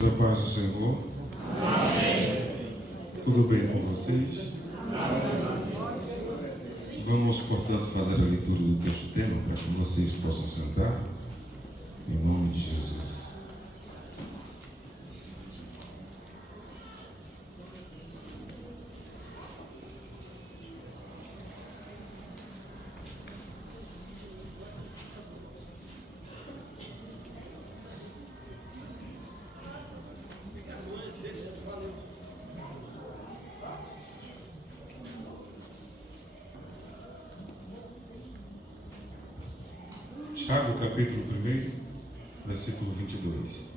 A paz do Senhor. Amém. Tudo bem com vocês? Vamos, portanto, fazer a leitura do texto tema para que vocês possam sentar, em nome de Jesus. Tiago, capítulo 1, versículo 22.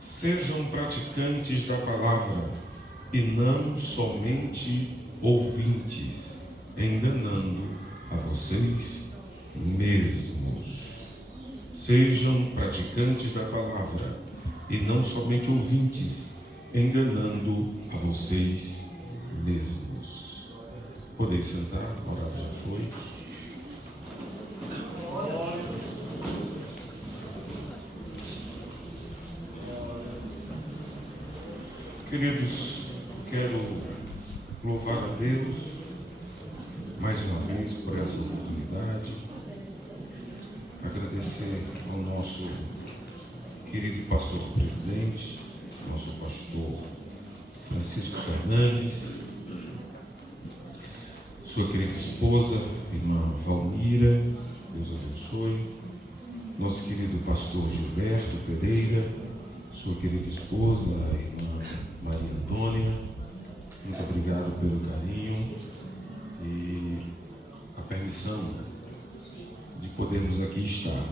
Sejam praticantes da palavra e não somente ouvintes, enganando a vocês mesmos. Sejam praticantes da palavra e não somente ouvintes, enganando a vocês mesmos. Podeis sentar, a hora já foi. Queridos, quero louvar a Deus mais uma vez por essa oportunidade, agradecer ao nosso querido pastor presidente, nosso pastor Francisco Fernandes, sua querida esposa, irmã Valmira, Deus abençoe, nosso querido pastor Gilberto Pereira, sua querida esposa, a irmã Maria Antônia, muito obrigado pelo carinho e a permissão de podermos aqui estar.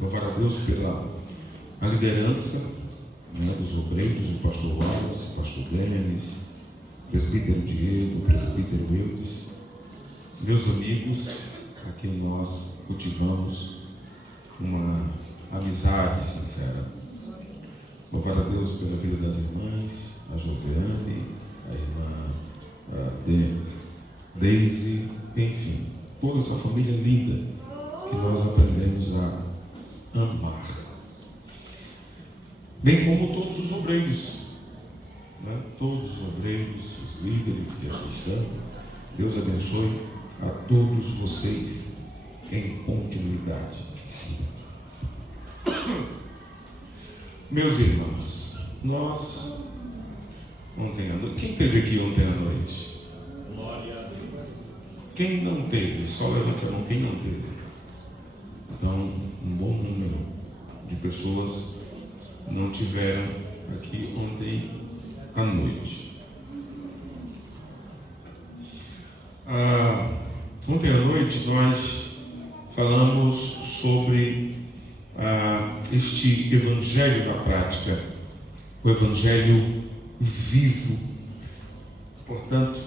Louvar a Deus pela a liderança, dos obreiros, o pastor Wallace, o pastor Denis, o presbítero Diego, o presbítero Eudes, meus amigos, a quem nós cultivamos uma amizade sincera. Louvar a Deus pela vida das irmãs, a Josiane, a irmã Deise, enfim, toda essa família linda que nós aprendemos a amar. Bem como todos os obreiros, todos os obreiros, os líderes que aqui estão. Deus abençoe a todos vocês em continuidade. Meus irmãos, nós ontem à noite, quem teve aqui ontem à noite? Glória a Deus. Quem não teve, só levante a mão quem não teve. Então, um bom número de pessoas não tiveram aqui ontem à noite. Ontem à noite nós falamos sobre este evangelho na prática, o evangelho vivo. Portanto,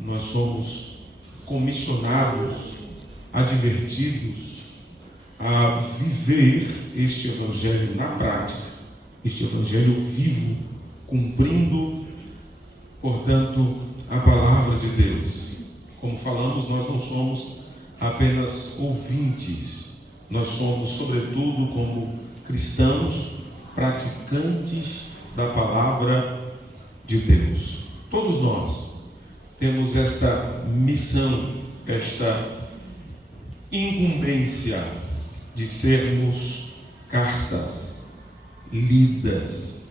nós somos comissionados, advertidos a viver este evangelho na prática, este evangelho vivo, cumprindo, portanto, a palavra de Deus. Como falamos, nós não somos apenas ouvintes, nós somos, sobretudo, como cristãos, praticantes da palavra de Deus. Todos nós temos esta missão, esta incumbência de sermos cartas lidas,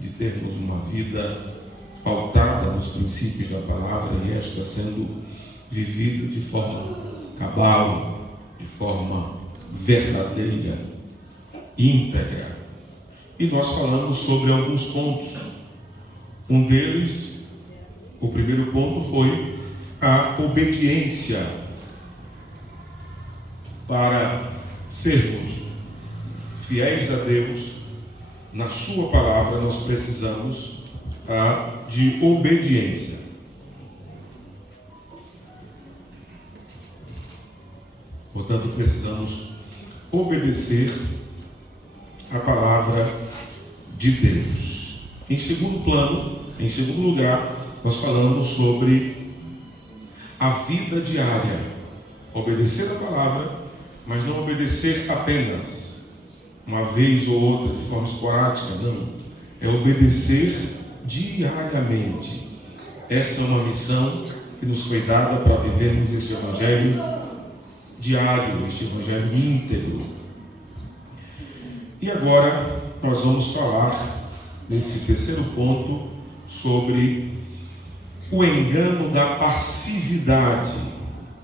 de termos uma vida pautada nos princípios da palavra e esta sendo vivida de forma cabal, de forma verdadeira, íntegra. E nós falamos sobre alguns pontos. Um deles, o primeiro ponto foi a obediência. Para sermos fiéis a Deus, na sua palavra, nós precisamos de obediência. Portanto, precisamos obedecer a palavra de Deus. Em segundo plano, em segundo lugar, nós falamos sobre a vida diária. Obedecer a palavra, mas não obedecer apenas uma vez ou outra, de forma esporádica, não. É obedecer diariamente. Essa é uma missão que nos foi dada para vivermos este evangelho diário, este evangelho íntegro. E agora nós vamos falar nesse terceiro ponto sobre o engano da passividade,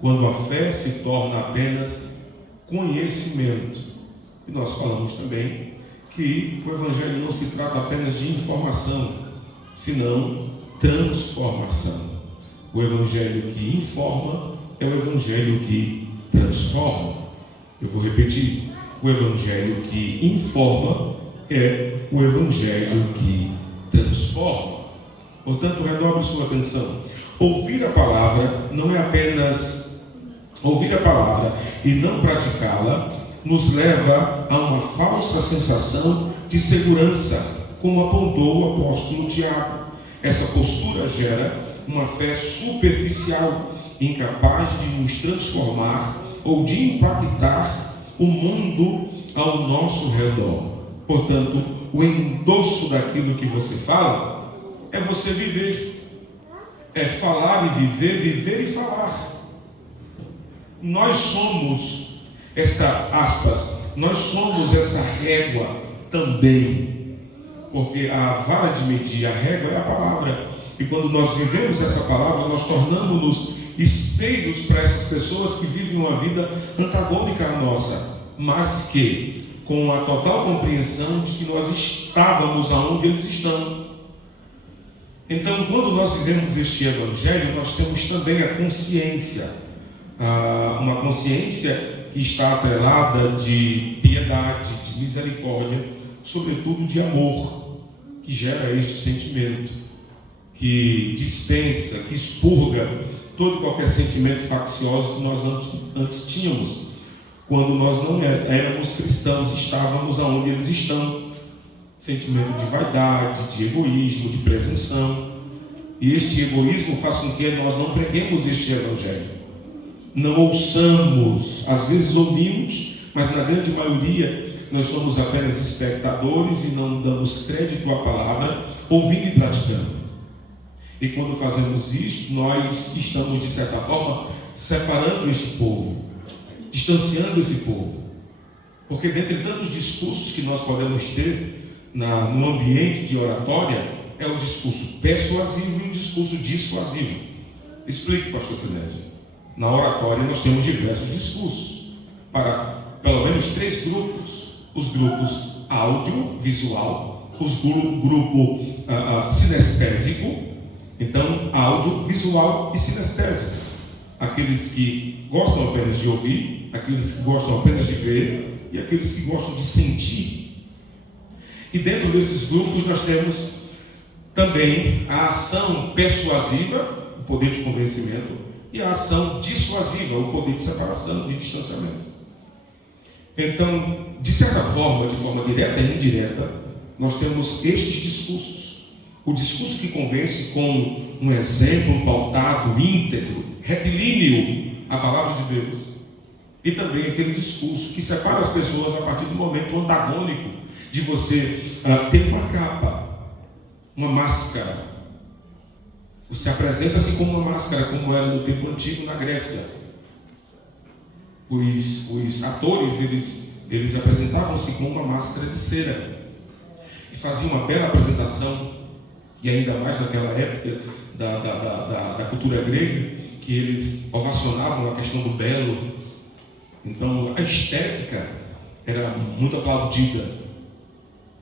quando a fé se torna apenas conhecimento. E nós falamos também que o evangelho não se trata apenas de informação, senão transformação. O evangelho que informa é o evangelho que transforma. Eu vou repetir: o evangelho que informa é o evangelho que transforma. Portanto, redobre sua atenção. Ouvir a palavra não é apenas ouvir a palavra e não praticá-la, nos leva a uma falsa sensação de segurança, como apontou o apóstolo Tiago. Essa postura gera uma fé superficial, incapaz de nos transformar ou de impactar o mundo ao nosso redor. Portanto, o endosso daquilo que você fala é você viver. É falar e viver, viver e falar. Nós somos nós somos esta régua também. Porque a vara de medir, a régua é a palavra. E quando nós vivemos essa palavra, nós tornamos-nos espelhos para essas pessoas que vivem uma vida antagônica à nossa, mas que com a total compreensão de que nós estávamos aonde eles estão. Então, quando nós vivemos este evangelho, nós temos também a consciência, uma consciência que está atrelada de piedade, de misericórdia, sobretudo de amor, que gera este sentimento, que dispensa, que expurga todo e qualquer sentimento faccioso que nós antes tínhamos, quando nós não éramos cristãos, estávamos aonde eles estão. Sentimento de vaidade, de egoísmo, de presunção. E este egoísmo faz com que nós não preguemos este evangelho. Não ouçamos, às vezes ouvimos, mas na grande maioria nós somos apenas espectadores e não damos crédito à palavra, ouvindo e praticando. E quando fazemos isto, nós estamos, de certa forma, separando este povo, distanciando esse povo. Porque dentre tantos discursos que nós podemos ter no ambiente de oratória, é o discurso persuasivo e o discurso dissuasivo. Explique, pastor Sinésio. Na oratória nós temos diversos discursos, para pelo menos 3 grupos. Os grupos audiovisual, grupo sinestésico. Então, audiovisual e sinestésico. Aqueles que gostam apenas de ouvir, aqueles que gostam apenas de ver e aqueles que gostam de sentir. E dentro desses grupos nós temos também a ação persuasiva, o poder de convencimento, e a ação dissuasiva, o poder de separação, de distanciamento. Então, de certa forma, de forma direta e indireta, nós temos estes discursos. O discurso que convence com um exemplo pautado, íntegro, retilíneo, a palavra de Deus. E também aquele discurso que separa as pessoas a partir do momento antagônico de você ter uma capa, uma máscara. Você apresenta-se como uma máscara, como era no tempo antigo na Grécia. Os atores, eles apresentavam-se com uma máscara de cera e faziam uma bela apresentação, e ainda mais naquela época da cultura grega, que eles ovacionavam a questão do belo. Então a estética era muito aplaudida.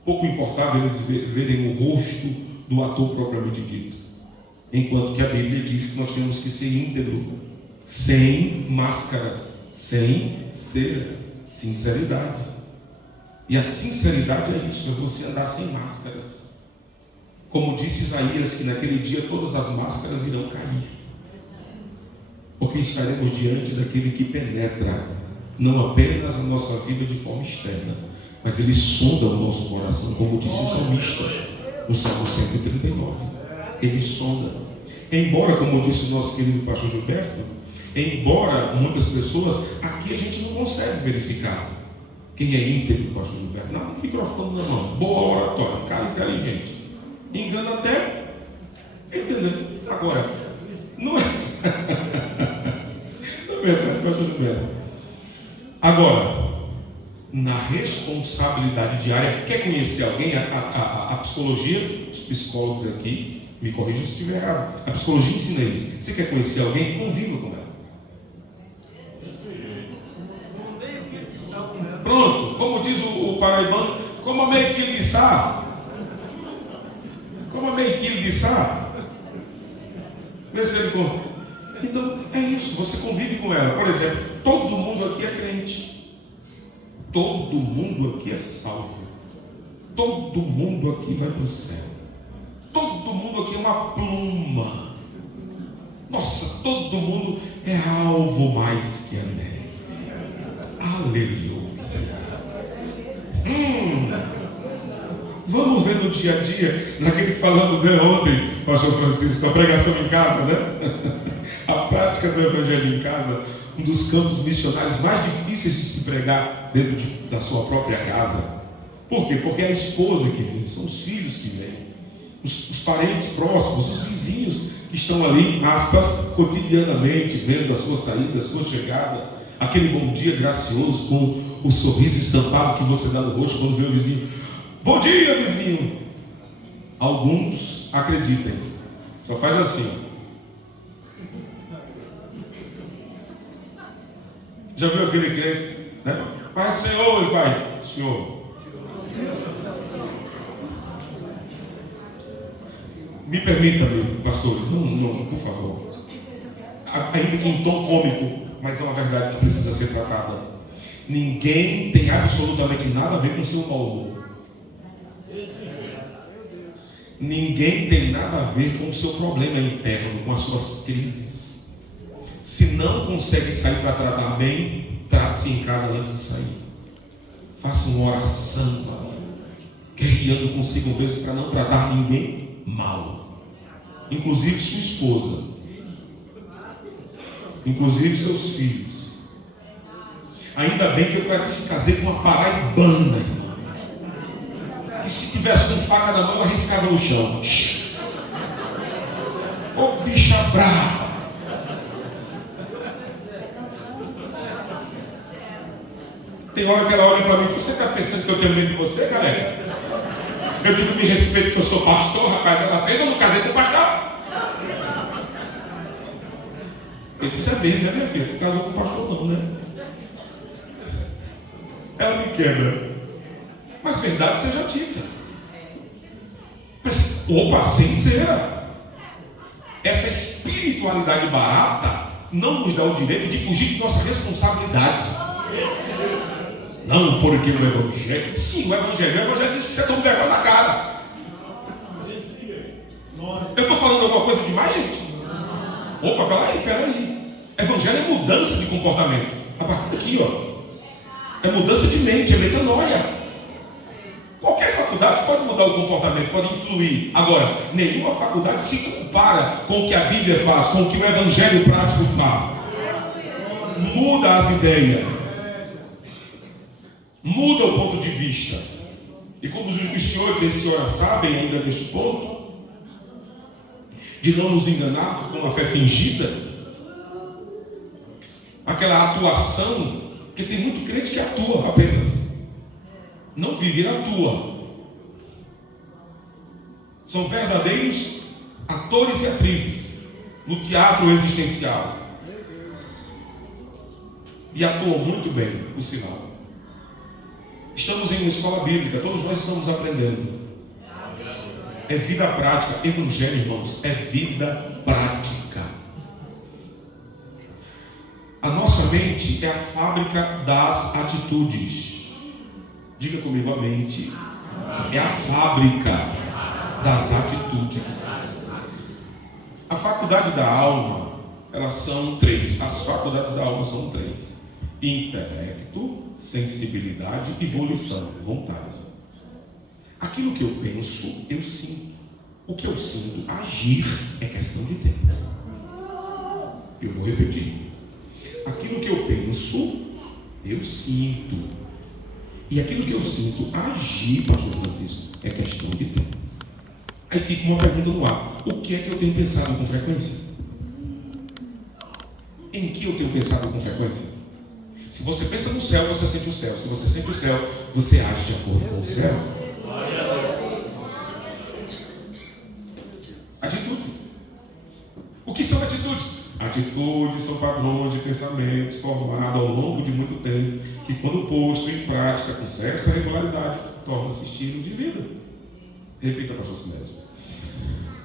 Pouco importava eles verem o rosto do ator propriamente dito. Enquanto que a Bíblia diz que nós temos que ser íntegro, sem máscaras, sem cera, sinceridade. E a sinceridade é isso, é você andar sem máscaras. Como disse Isaías, que naquele dia todas as máscaras irão cair. Porque estaremos diante daquele que penetra, não apenas a nossa vida de forma externa, mas ele sonda o nosso coração, como disse o salmista, no Salmo 139. Ele sonda. Embora, como disse o nosso querido pastor Gilberto, embora muitas pessoas, aqui a gente não consegue verificar quem é íntegro, pastor Gilberto. Não, microfone na mão, boa oratória, cara inteligente. Engana até, entendeu? Agora, não é. Não é verdade, pastor Gilberto. Agora, na responsabilidade diária, quer conhecer alguém? A psicologia, os psicólogos aqui, me corrijam se estiver errado. A psicologia ensina isso. Você quer conhecer alguém? Conviva com ela. Pronto, como diz o paraibano, coma meio quilo de sá. Coma meio quilo de sá. Vê se ele come. Então, é isso, você convive com ela. Por exemplo, todo mundo aqui é crente. Todo mundo aqui é salvo. Todo mundo aqui vai para o céu. Todo mundo aqui é uma pluma. Nossa, todo mundo é alvo mais que a neve. Aleluia. Vamos ver no dia a dia, naquele que falamos dele ontem, pastor Francisco, a pregação em casa, né? A prática do evangelho em casa, um dos campos missionários mais difíceis de se pregar dentro da sua própria casa. Por quê? Porque é a esposa que vem, são os filhos que vêm, os parentes próximos, os vizinhos que estão ali, aspas, cotidianamente, vendo a sua saída, a sua chegada, aquele bom dia gracioso com o sorriso estampado que você dá no rosto quando vê o vizinho. Bom dia, vizinho! Alguns acreditem, só faz assim. Já viu aquele crente, né? Pai do Senhor, ele faz, Senhor. Me permita-me, pastores, não, por favor. Ainda que em tom cômico, mas é uma verdade que precisa ser tratada. Ninguém tem absolutamente nada a ver com o seu mau humor. Ninguém tem nada a ver com o seu problema interno, com as suas crises. Se não consegue sair para tratar bem, trate-se em casa antes de sair. Faça uma oração, guerreando consigo mesmo para não tratar ninguém mal, inclusive sua esposa, inclusive seus filhos. Ainda bem que eu casei com uma paraibana, irmão, que se tivesse com faca na mão eu arriscava no chão. Ô bicha brava. Tem hora que ela olha para mim e fala: você está pensando que eu tenho medo de você, galera? Eu digo: me respeito que eu sou pastor, rapaz. Ela fez, eu não casei com o pastor. Eu disse: é mesmo, né, minha filha? Tu casou com o pastor não, né? Ela me quebra. Mas verdade seja dita. Opa, sincera. Essa espiritualidade barata não nos dá o direito de fugir de nossa responsabilidade. Não, porque o Evangelho. Sim, o Evangelho diz que você toma vergonha na cara. Eu estou falando alguma coisa demais, gente? Opa, peraí. Evangelho é mudança de comportamento. A partir daqui, ó. É mudança de mente, é metanoia. Qualquer faculdade pode mudar o comportamento, pode influir. Agora, nenhuma faculdade se compara com o que a Bíblia faz, com o que o Evangelho prático faz. Muda as ideias. Muda o ponto de vista. E como os senhores e as senhoras sabem ainda neste ponto, de não nos enganarmos com uma fé fingida, aquela atuação, porque tem muito crente que atua apenas, não vive, ele atua. São verdadeiros atores e atrizes no teatro existencial. E atuam muito bem, por sinal. Estamos em uma escola bíblica, todos nós estamos aprendendo. É vida prática. Evangelho, irmãos, é vida prática. A nossa mente é a fábrica das atitudes. Diga comigo: a mente é a fábrica das atitudes. A faculdade da alma, elas são 3. As faculdades da alma são 3: intelecto, sensibilidade e volição, vontade. Aquilo que eu penso, eu sinto. O que eu sinto, agir, é questão de tempo. Eu vou repetir. Aquilo que eu penso, eu sinto. E aquilo que eu sinto, agir, pastor Francisco, é questão de tempo. Aí fica uma pergunta no ar. O que é que eu tenho pensado com frequência? Em que eu tenho pensado com frequência? Se você pensa no céu, você sente o céu. Se você sente o céu, você age de acordo com o céu. Atitudes. O que são atitudes? Atitudes são padrões de pensamentos formados ao longo de muito tempo, que quando posto em prática com certa regularidade, torna-se estilo de vida. Repita, pastor Sinésio.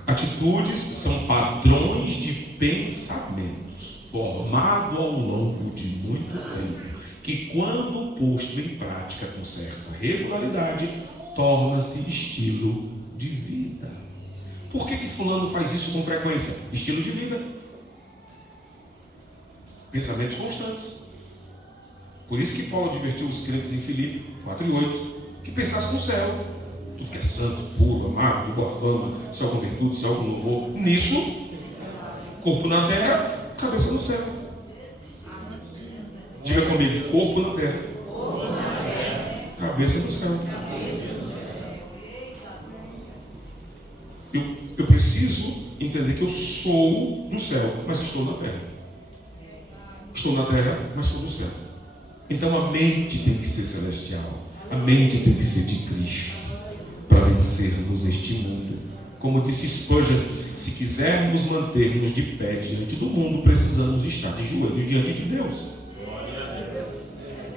Atitudes são padrões de pensamentos formados ao longo de muito tempo, que quando posto em prática com certa regularidade, torna-se estilo de vida. Por que fulano faz isso com frequência? Estilo de vida. Pensamentos constantes. Por isso que Paulo advertiu os crentes em Filipe 4:8, que pensassem no céu. Tudo que é santo, puro, amável, de boa fama, se há alguma virtude, se há algum louvor. Nisso, corpo na terra, cabeça no céu. Diga comigo, corpo na terra, cabeça no céu. Eu preciso entender que eu sou do céu, mas estou na terra. Estou na terra, mas sou do céu. Então a mente tem que ser celestial. A mente tem que ser de Cristo, para vencermos este mundo. Como disse Spurgeon, se quisermos manter-nos de pé diante do mundo, precisamos estar de joelhos diante de Deus.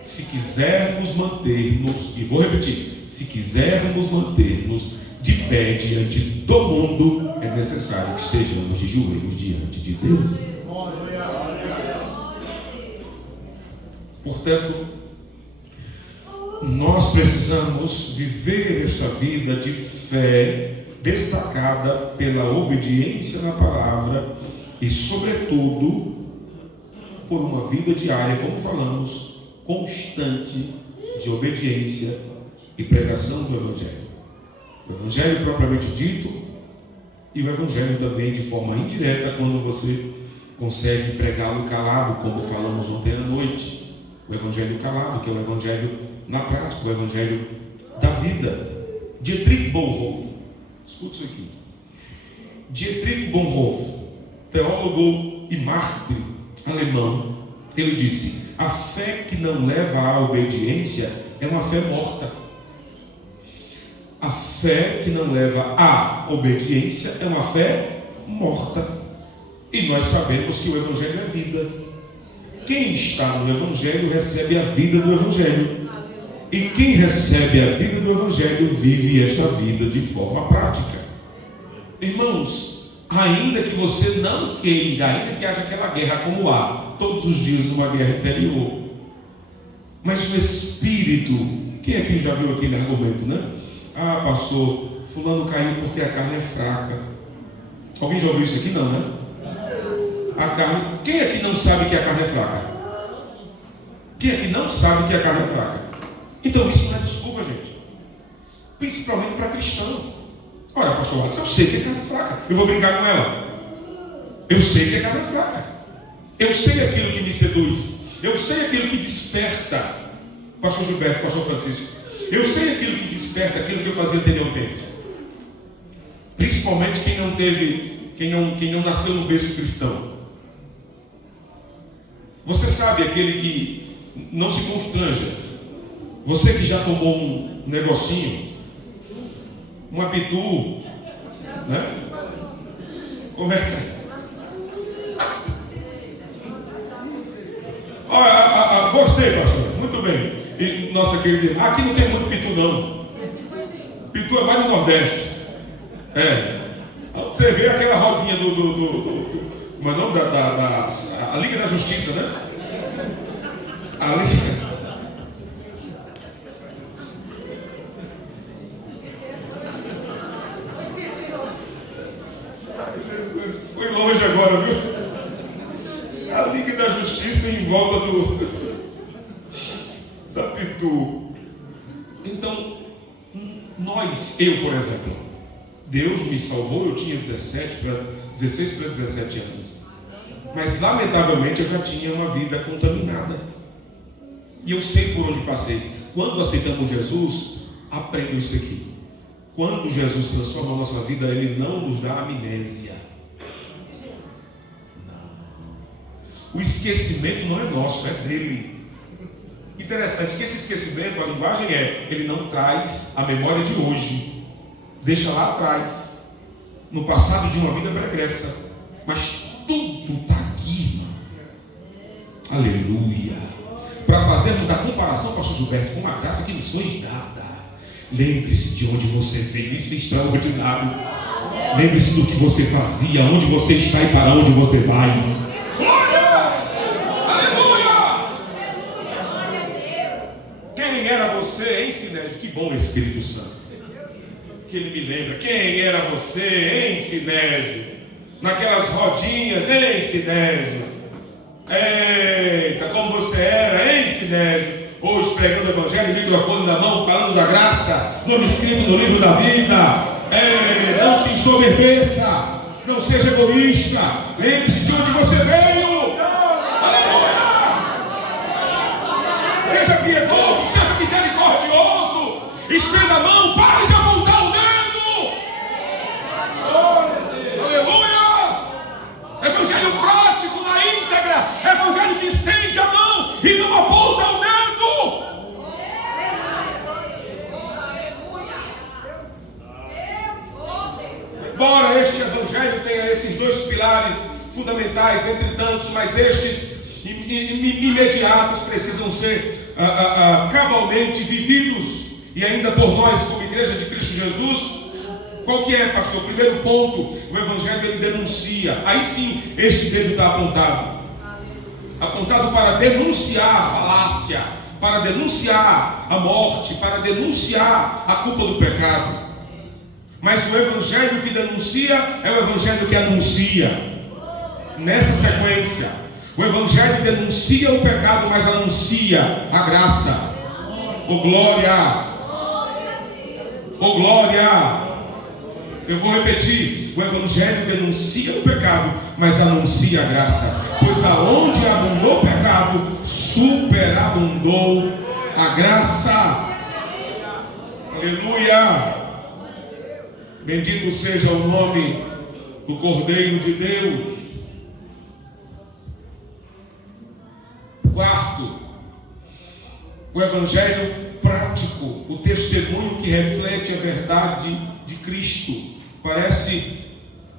Se quisermos manter-nos, e vou repetir, se quisermos manter-nos de pé diante do mundo, é necessário que estejamos de joelhos diante de Deus. Portanto, nós precisamos viver esta vida de fé destacada pela obediência na palavra e, sobretudo, por uma vida diária, como falamos, constante de obediência e pregação do Evangelho. O Evangelho propriamente dito e o Evangelho também de forma indireta, quando você consegue pregá-lo calado, como falamos ontem à noite. O Evangelho calado, que é o Evangelho na prática, o Evangelho da vida. Dietrich Bonhoeffer, escute isso aqui. Dietrich Bonhoeffer, teólogo e mártir alemão, ele disse: a fé que não leva à obediência é uma fé morta. A fé que não leva à obediência é uma fé morta. E nós sabemos que o Evangelho é vida. Quem está no Evangelho recebe a vida do Evangelho. E quem recebe a vida do Evangelho vive esta vida de forma prática. Irmãos, ainda que você não queira, ainda que haja aquela guerra como há todos os dias uma guerra interior, mas o Espírito, quem aqui já viu aquele argumento, né? Ah, pastor, fulano caiu porque a carne é fraca. Alguém já ouviu isso aqui? Não, né? A carne, quem aqui não sabe que a carne é fraca? Quem aqui não sabe que a carne é fraca? Então isso não é desculpa, gente. Principalmente para cristão. Olha, pastor Alisson, eu sei que a carne é fraca. Eu vou brincar com ela. Eu sei que a carne é fraca. Eu sei aquilo que me seduz. Eu sei aquilo que desperta. Pastor Gilberto, pastor Francisco. Eu sei aquilo que desperta, aquilo que eu fazia anteriormente. Principalmente quem não teve, quem não nasceu no berço cristão. Você sabe, aquele que não se constranja. Você que já tomou um negocinho, um apitu, né? Como é que... Gostei, pastor. Muito bem. E nossa querida, aqui não tem muito pitu, não. Pitu é mais do Nordeste. Você vê aquela rodinha como é o nome a Liga da Justiça, né? A Liga. Jesus, foi longe agora, viu? A Liga da Justiça em volta da Pitu. Então, eu, por exemplo, Deus me salvou, eu tinha 16 para 17 anos. Mas lamentavelmente eu já tinha uma vida contaminada. E eu sei por onde passei. Quando aceitamos Jesus, aprenda isso aqui. Quando Jesus transforma a nossa vida, Ele não nos dá amnésia. Não. O esquecimento não é nosso, é dele. Interessante que esse esquecimento, a linguagem ele não traz a memória de hoje. Deixa lá atrás, no passado de uma vida pregressa. Mas tudo está aqui, irmão. Aleluia. Para fazermos a comparação, pastor Gilberto, com a graça que nos foi dada. Lembre-se de onde você veio. Isso é extraordinário. Lembre-se do que você fazia, onde você está e para onde você vai. Glória! Aleluia! Quem era você em Sinésio? Que bom Espírito Santo. Que ele me lembra. Quem era você em Sinésio? Naquelas rodinhas em Sinésio. Eita, como você era em Sinésio. Hoje pregando o Evangelho, microfone na mão, falando da graça, nome escrito no livro da vida. Não se ensoberbeça, não seja egoísta. Lembre-se de onde você veio. Aleluia! Seja piedoso, seja misericordioso. Estenda a mão, pare de apontar o dedo. Aleluia! Evangelho prático na íntegra. Evangelho que estende a mão e não aponta o dedo. Embora este evangelho tenha esses dois pilares fundamentais, dentre tantos, mas estes imediatos precisam ser cabalmente vividos, e ainda por nós como igreja de Cristo Jesus. Qual que é, pastor? O primeiro ponto, o evangelho ele denuncia. Aí sim, este dedo está apontado para denunciar a falácia, para denunciar a morte, para denunciar a culpa do pecado. Mas o evangelho que denuncia é o evangelho que anuncia. Nessa sequência, o evangelho denuncia o pecado, mas anuncia a graça. Oh glória! Oh glória! Eu vou repetir: o evangelho denuncia o pecado, mas anuncia a graça. Pois aonde abundou o pecado, superabundou a graça. Aleluia! Bendito seja o nome do Cordeiro de Deus. Quarto, o evangelho prático, o testemunho que reflete a verdade de Cristo. Parece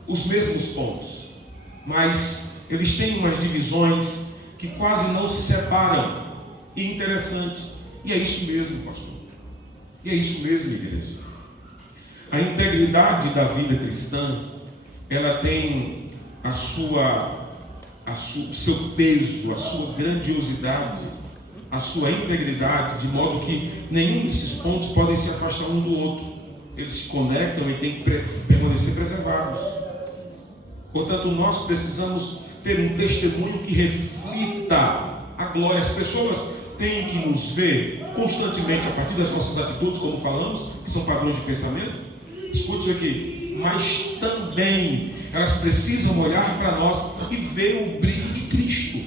os mesmos pontos, mas eles têm umas divisões que quase não se separam. E interessante. E é isso mesmo, pastor. E é isso mesmo, igreja. A integridade da vida cristã, ela tem o seu peso, a sua grandiosidade, a sua integridade, de modo que nenhum desses pontos podem se afastar um do outro. Eles se conectam e têm que permanecer preservados. Portanto, nós precisamos ter um testemunho que reflita a glória. As pessoas têm que nos ver constantemente a partir das nossas atitudes, como falamos, que são padrões de pensamento. Escute isso aqui. Mas também elas precisam olhar para nós e ver o brilho de Cristo.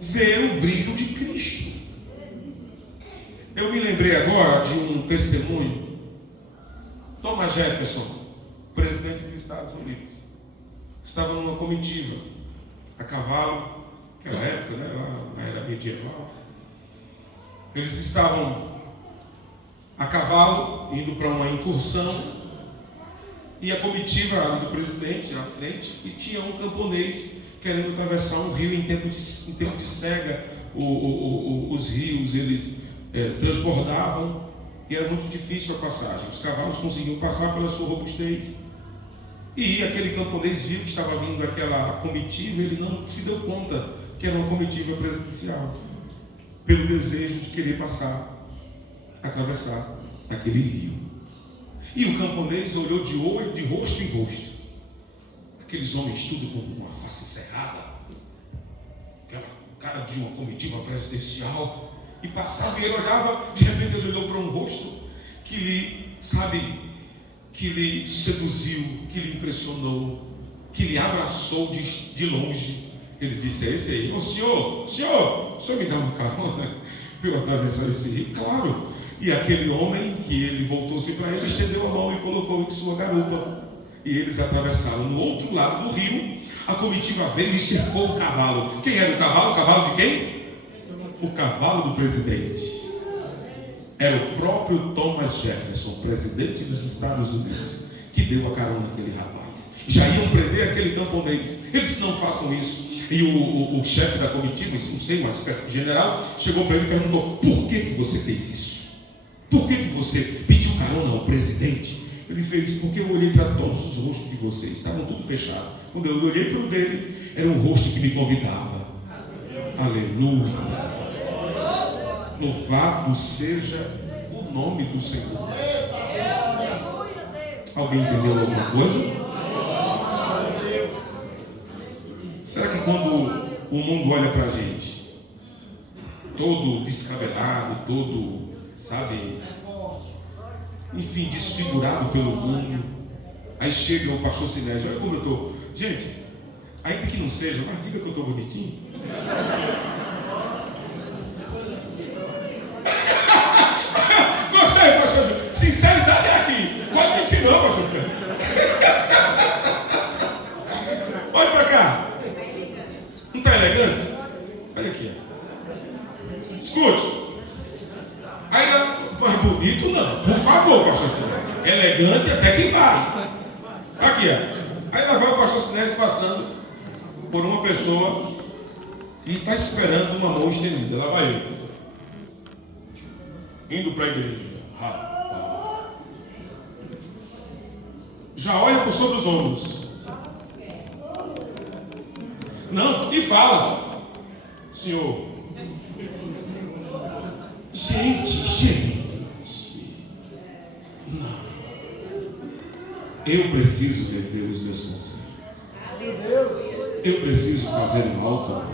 Ver o brilho de Cristo. Eu me lembrei agora de um testemunho. Thomas Jefferson, presidente dos Estados Unidos, estava numa comitiva a cavalo, naquela época, né, lá na era medieval. Eles estavam a cavalo, indo para uma incursão, e a comitiva ali do presidente à frente, e tinha um camponês querendo atravessar um rio em tempo de seca. Os rios, eles transbordavam, e era muito difícil a passagem. Os cavalos conseguiam passar pela sua robustez. E aquele camponês viu que estava vindo aquela comitiva, ele não se deu conta que era uma comitiva presidencial, pelo desejo de querer atravessar aquele rio. E o camponês olhou de olho, de rosto em rosto. Aqueles homens tudo com uma face cerrada, aquela cara de uma comitiva presidencial, e passava e ele olhava, de repente ele olhou para um rosto que lhe sabe, que lhe seduziu, que lhe impressionou, que lhe abraçou de longe. Ele disse: é esse aí. Ô senhor, o senhor me dá uma carona para eu atravessar esse rio? Claro. E aquele homem, que ele voltou-se para ele, estendeu a mão e colocou em sua garupa. E eles atravessaram. No outro lado do rio, a comitiva veio e cercou o cavalo. Quem era o cavalo? O cavalo de quem? O cavalo do presidente. Era o próprio Thomas Jefferson, presidente dos Estados Unidos, que deu a carona àquele rapaz. Já iam prender aquele camponês. Eles disse: não façam isso. E o chefe da comitiva, não sei, uma espécie de general, chegou para ele e perguntou: por que você fez isso? Por que você pediu carona ao presidente? Ele fez: porque eu olhei para todos os rostos de vocês, estavam tudo fechado. Quando eu olhei para o dele, era um rosto que me convidava. Aleluia. Louvado seja o nome do Senhor. Alguém entendeu alguma coisa? Será que quando o mundo olha para a gente, todo descabelado, todo, sabe, enfim, desfigurado pelo mundo, aí chega o pastor Sinésio: olha como eu estou. Gente, ainda que não seja, mas diga que eu estou bonitinho. Gostei, pastor. Sinceridade é aqui. Pode mentir não, pastor Sinésio. Olha para cá. Não está elegante? Olha aqui. Escute. Ainda mais bonito não. Por favor, pastor Sinésio. Elegante até que vai. Aqui, ó. Ainda vai o pastor Sinésio passando por uma pessoa e está esperando uma mão estendida. Lá vai ele, indo para a igreja. Já olha por sobre os ombros. Não, e fala: Senhor, gente, não. Eu preciso rever os meus conceitos. Eu preciso fazer um alto.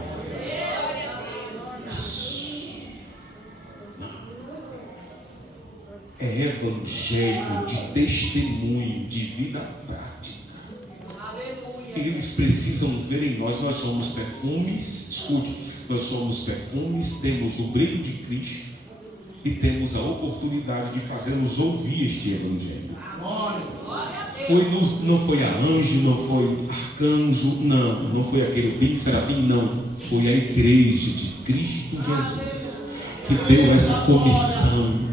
É evangelho de testemunho, de vida prática. Eles precisam ver em nós. Nós somos perfumes. Escute, nós somos perfumes, temos o brilho de Cristo e temos a oportunidade de fazermos ouvir este evangelho. Não foi a anjo, não foi arcanjo, não foi aquele bem serafim, não. Foi a igreja de Cristo Jesus que deu essa comissão.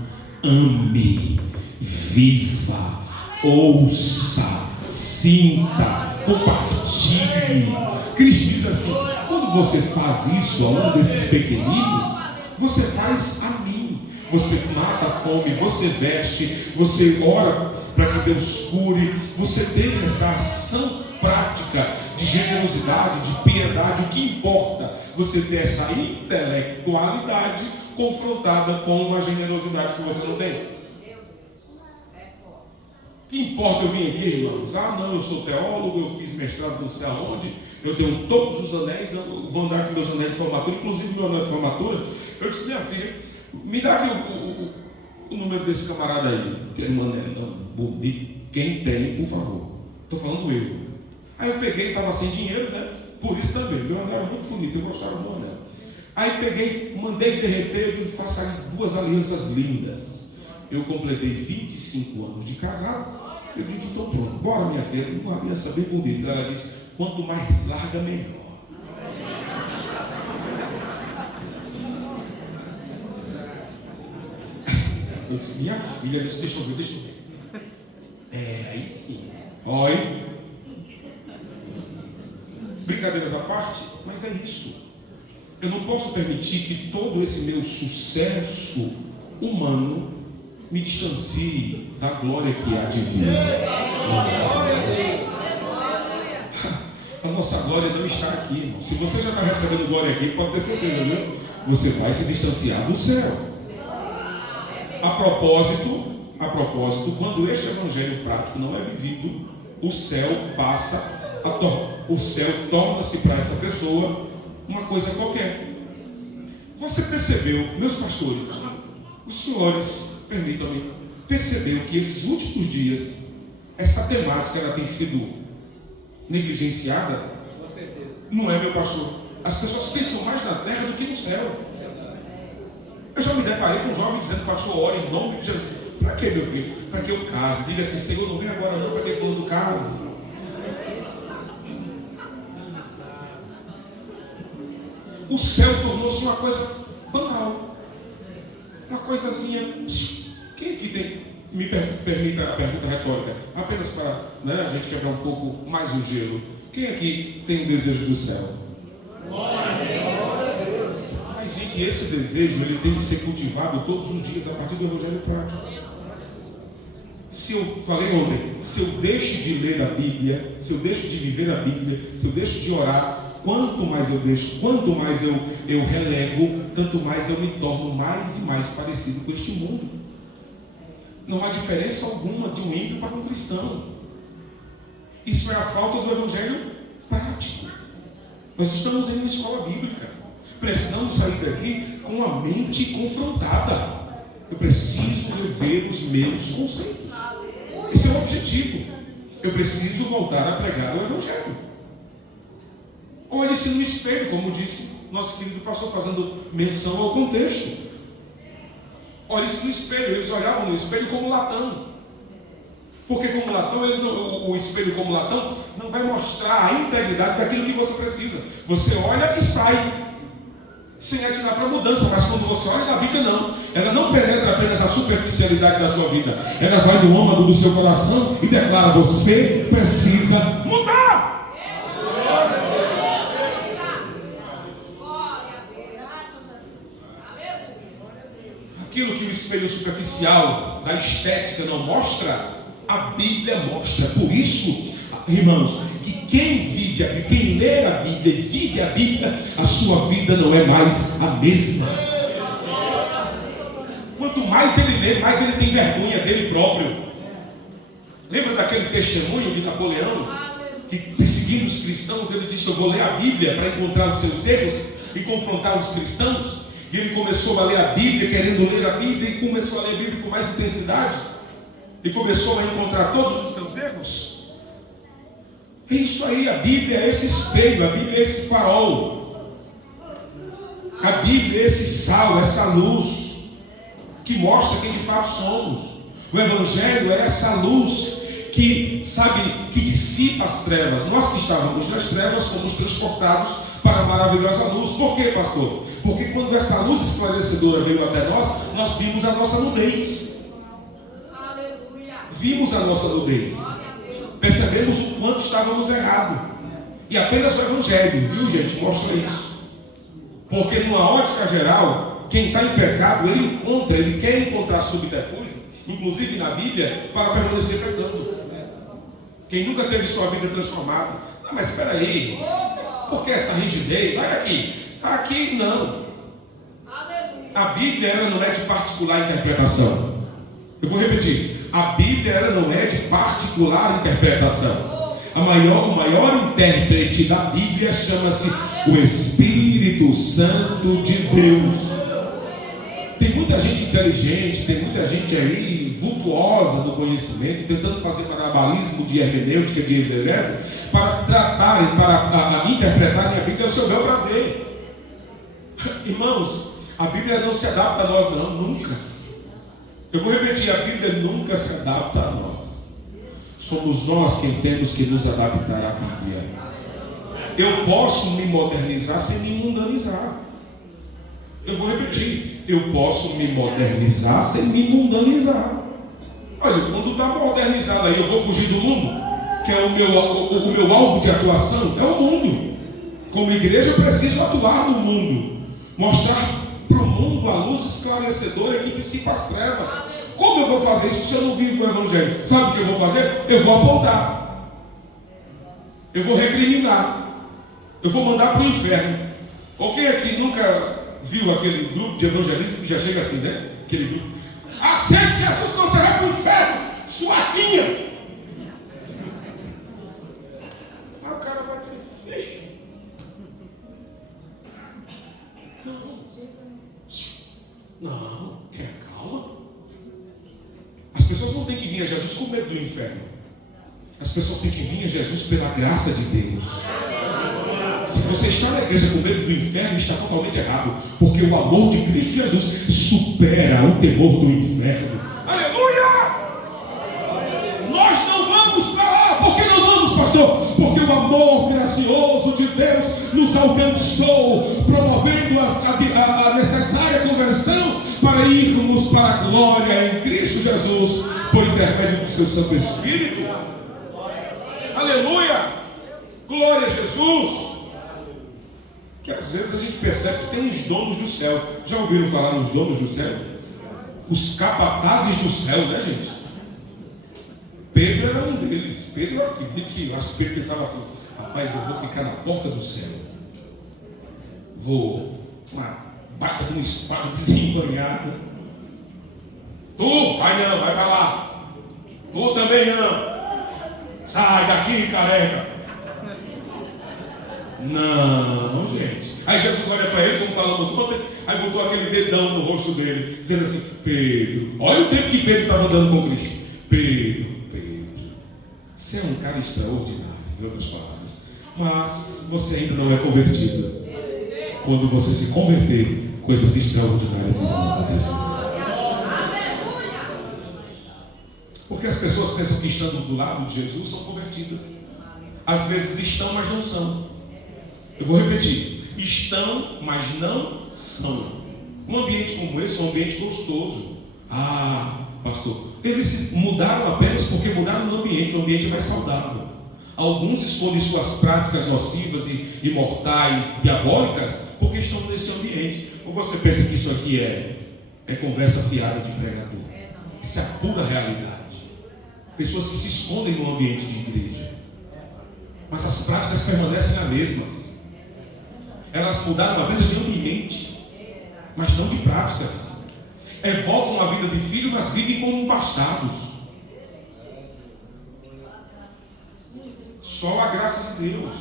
Ame, viva, ouça, sinta, compartilhe. Cristo diz assim: quando você faz isso a um desses pequeninos, você faz a mim. Você mata a fome, você veste, você ora para que Deus cure. Você tem essa ação prática de generosidade, de piedade. O que importa? Você ter essa intelectualidade confrontada com uma generosidade que você não tem. O que importa eu vim aqui, irmãos? Não, eu sou teólogo, eu fiz mestrado não sei aonde, eu tenho todos os anéis, eu vou andar com meus anéis de formatura, inclusive meu anel de formatura. Eu disse: minha filha, me dá aqui o número desse camarada aí, tem um anel tão bonito. Quem tem, por favor. Estou falando eu. Aí eu peguei, estava sem dinheiro, né? Por isso também, meu anel era muito bonito, eu gostava do anel. Aí peguei, mandei derreter e faço aí 2 alianças lindas. Eu completei 25 anos de casado. Eu digo: então pronto, bora minha filha, uma aliança bem bonita. Ela disse: quanto mais larga, melhor. Eu disse: minha filha, deixa eu ver. Aí sim. Oi. Brincadeiras à parte, mas é isso. Eu não posso permitir que todo esse meu sucesso humano me distancie da glória que há divina. A nossa glória não está aqui, irmão. Se você já está recebendo glória aqui, pode ter certeza, viu? Você vai se distanciar do céu. A propósito, quando este evangelho prático não é vivido, o céu torna-se para essa pessoa uma coisa qualquer. Você percebeu, meus pastores, os senhores, permitam-me, percebeu que esses últimos dias, essa temática ela tem sido negligenciada? Não é, meu pastor? As pessoas pensam mais na terra do que no céu. Eu já me deparei com um jovem dizendo: pastor, ore em nome de Jesus. Para que, meu filho? Para que eu case? Diga assim: Senhor, não vem agora não, para que ele falou do case. O céu tornou-se uma coisa banal, uma coisazinha. Quem aqui tem, me permita a pergunta retórica, apenas para a gente quebrar um pouco mais o gelo? Quem aqui tem o desejo do céu? Mas, gente, esse desejo ele tem que ser cultivado todos os dias a partir do Evangelho prático. Se eu falei ontem, se eu deixo de ler a Bíblia, se eu deixo de viver a Bíblia, se eu deixo de orar, quanto mais eu deixo, quanto mais eu relego, tanto mais eu me torno mais e mais parecido com este mundo. Não há diferença alguma de um ímpio para um cristão. Isso é a falta do Evangelho prático. Nós estamos em uma escola bíblica. Precisamos sair daqui com a mente confrontada. Eu preciso rever os meus conceitos. Esse é o objetivo. Eu preciso voltar a pregar o Evangelho. Olhe-se no espelho, como disse nosso querido pastor, fazendo menção ao contexto. Olhe-se no espelho. Eles olhavam no espelho como latão. Porque como latão, o espelho como latão não vai mostrar a integridade daquilo que você precisa. Você olha e sai, sem atinar para mudança. Mas quando você olha na Bíblia, não. Ela não penetra apenas a superficialidade da sua vida. Ela vai no âmago do seu coração e declara: você precisa mudar. Aquilo que o espelho superficial da estética não mostra, a Bíblia mostra. Por isso, irmãos, que quem vive a Bíblia, quem lê a Bíblia e vive a Bíblia, a sua vida não é mais a mesma. Quanto mais ele lê, mais ele tem vergonha dele próprio. Lembra daquele testemunho de Napoleão, que perseguindo os cristãos, ele disse: eu vou ler a Bíblia para encontrar os seus erros e confrontar os cristãos. E ele começou a ler a Bíblia, querendo ler a Bíblia, e começou a ler a Bíblia com mais intensidade. E começou a encontrar todos os seus erros. É isso aí, a Bíblia é esse espelho, a Bíblia é esse farol. A Bíblia é esse sal, essa luz, que mostra quem de fato somos. O Evangelho é essa luz que, que dissipa as trevas. Nós que estávamos nas trevas, somos transportados para a maravilhosa luz. Por quê, pastor? Porque quando essa luz esclarecedora veio até nós, nós vimos a nossa nudez. Vimos a nossa nudez. Percebemos o quanto estávamos errados. E apenas o Evangelho, viu, gente, mostra isso. Porque numa ótica geral, quem está em pecado, ele quer encontrar subterfúgio, inclusive na Bíblia, para permanecer pecando. Quem nunca teve sua vida transformada: não, mas espera aí, por que essa rigidez? Olha aqui, está aqui, não. A Bíblia ela não é de particular interpretação. Eu vou repetir: a Bíblia ela não é de particular interpretação. O maior intérprete da Bíblia chama-se o Espírito Santo de Deus. Tem muita gente inteligente, tem muita gente aí vultuosa no conhecimento, tentando fazer malabarismo de hermenêutica, de exegese, para tratarem, para interpretarem a Bíblia ao seu bel prazer. Irmãos, a Bíblia não se adapta a nós, não, nunca. Eu vou repetir: a Bíblia nunca se adapta a nós. Somos nós quem temos que nos adaptar à Bíblia. Eu posso me modernizar sem me mundanizar. Eu vou repetir: eu posso me modernizar sem me mundanizar. Olha, o mundo está modernizado aí, eu vou fugir do mundo, que é o meu alvo de atuação, é o mundo. Como igreja eu preciso atuar no mundo, mostrar para o mundo a luz esclarecedora que dissipa as trevas. Como eu vou fazer isso se eu não vivo o Evangelho? Sabe o que eu vou fazer? Eu vou apontar, eu vou recriminar, eu vou mandar para o inferno. Ou quem aqui nunca viu aquele grupo de evangelismo que já chega assim, né? Aquele grupo: aceite Jesus, não você vai para o inferno, suatinha. Aí o cara vai dizer: fecha. Não, calma. As com medo do inferno. As pessoas têm que vir a Jesus pela graça de Deus. Se você está na igreja com medo do inferno, está totalmente errado. Porque o amor de Cristo Jesus supera o temor do inferno. Aleluia! Nós não vamos para lá. Por que não vamos, pastor? Porque o amor gracioso de Deus nos alcançou, promovendo a necessária conversão para irmos para a glória em Cristo Jesus, por intermédio do seu Santo Espírito. Aleluia! Glória a Jesus! Que às vezes a gente percebe que tem os donos do céu. Já ouviram falar nos donos do céu? Os capatazes do céu, né, gente? Pedro era um deles. Pedro, eu acho que Pedro pensava assim: rapaz, eu vou ficar na porta do céu. Vou uma baita de uma espada desembanhada. Tu, vai não, vai para lá. Tu também não. Sai daqui, careca. Não, gente. Aí Jesus olha para ele, como falamos ontem, aí botou aquele dedão no rosto dele, dizendo assim: Pedro, olha o tempo que Pedro estava andando com Cristo. Pedro, você é um cara extraordinário, em outras palavras, mas você ainda não é convertido. Quando você se converter, coisas extraordinárias irão acontecer. Porque as pessoas pensam que estando do lado de Jesus são convertidas. Às vezes estão, mas não são. Eu vou repetir: estão, mas não são. Um ambiente como esse é um ambiente gostoso. Ah, pastor, eles mudaram apenas porque mudaram o ambiente é mais saudável. Alguns escondem suas práticas nocivas e mortais, diabólicas, porque estão nesse ambiente. Ou você pensa que isso aqui é conversa fiada de pregador? Isso é a pura realidade. Pessoas que se escondem no ambiente de igreja, mas as práticas permanecem as mesmas. Elas mudaram apenas de ambiente, mas não de práticas. Evocam a vida de filho, mas vivem como bastardos. Só a graça de Deus.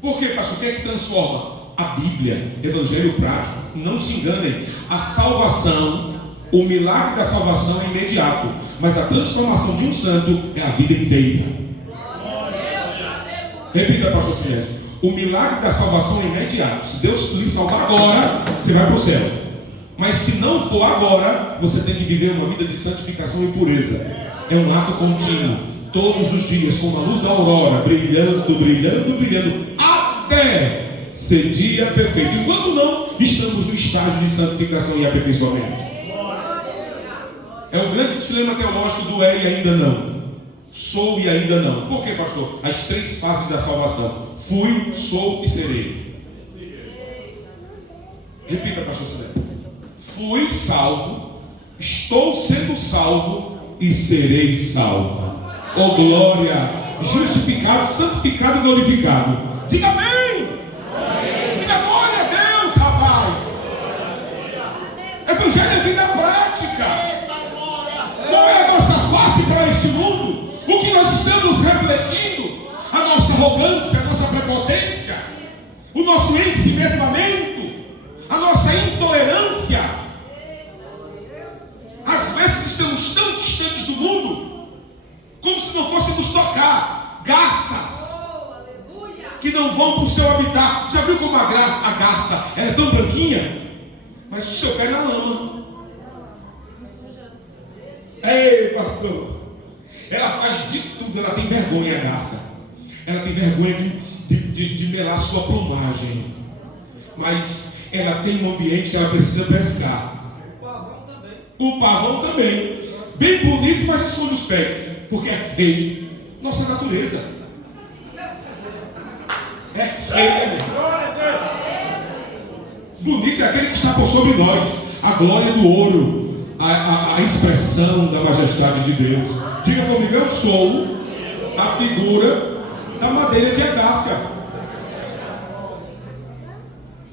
Por quê, pastor? O que é que transforma? A Bíblia, Evangelho prático. Não se enganem. A salvação, o milagre da salvação é imediato, mas a transformação de um santo é a vida inteira. Repita, pastor Silésio. O milagre da salvação é imediato. Se Deus lhe salvar agora, você vai para o céu. Mas se não for agora, você tem que viver uma vida de santificação e pureza. É um ato contínuo, todos os dias, como a luz da aurora, brilhando, brilhando, brilhando, até ser dia perfeito. Enquanto não, estamos no estágio de santificação e aperfeiçoamento. É o grande dilema teológico do é e ainda não. Sou e ainda não. Por quê, pastor? As 3 fases da salvação: fui, sou e serei. Repita, pastor Silésio. Fui salvo, estou sendo salvo e serei salvo. Oh glória! Justificado, santificado e glorificado. Diga amém! Diga glória a Deus, rapaz! Evangelho é vida prática. Qual é a nossa face para este mundo? O que nós estamos refletindo? A nossa arrogância, a nossa prepotência, o nosso ensimesmamento, a nossa intolerância. Às vezes estamos tão distantes do mundo, como se não fôssemos tocar garças que não vão para o seu habitat. Já viu como a garça ela é tão branquinha, mas o seu pé na lama. Ei, pastor, ela faz de tudo. Ela tem vergonha, a garça. Ela tem vergonha de melar sua plumagem, mas ela tem um ambiente que ela precisa pescar. O pavão também. Bem bonito, mas esconde os pés, porque é feio. Nossa natureza é feia, meu. Bonito é aquele que está por sobre nós. A glória do ouro, a expressão da majestade de Deus. Diga comigo: eu sou a figura da madeira de acácia.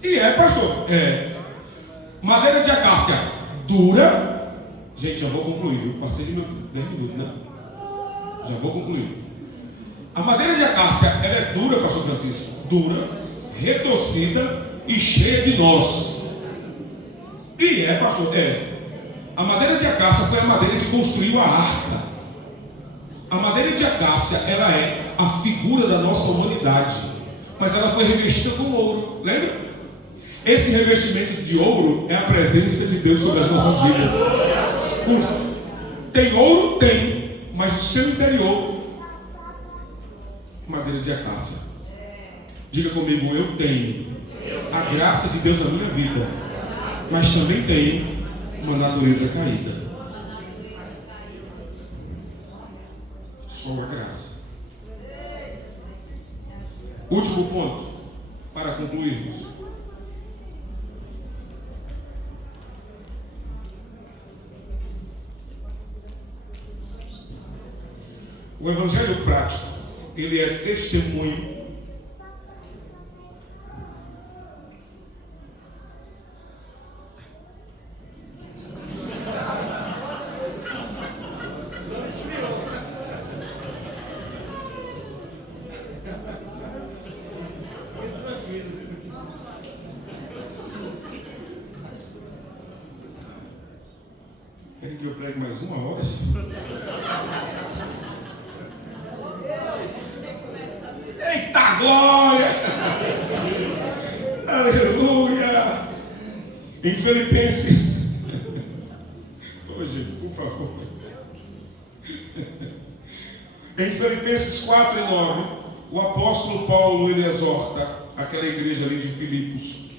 E pastor, madeira de acácia dura. Gente, já vou concluir, viu? Passei de 10 minutos, né? Já vou concluir. A madeira de acácia, ela é dura, pastor Francisco. Dura, retorcida e cheia de nós. E pastor, a madeira de acácia foi a madeira que construiu a arca. A madeira de acácia, ela é a figura da nossa humanidade, mas ela foi revestida com ouro, lembra? Esse revestimento de ouro é a presença de Deus sobre as nossas vidas. Escuta, tem ouro? Tem, mas o seu interior, madeira de acácia. Diga comigo, eu tenho a graça de Deus na minha vida, mas também tenho uma natureza caída. Só a graça. Último ponto, para concluirmos. O evangelho prático, ele é testemunho Querem que eu pregue mais uma hora, gente? Eita glória! Aleluia! Em Filipenses, hoje, por favor. Em Filipenses 4:9, o apóstolo Paulo, ele exorta aquela igreja ali de Filipos: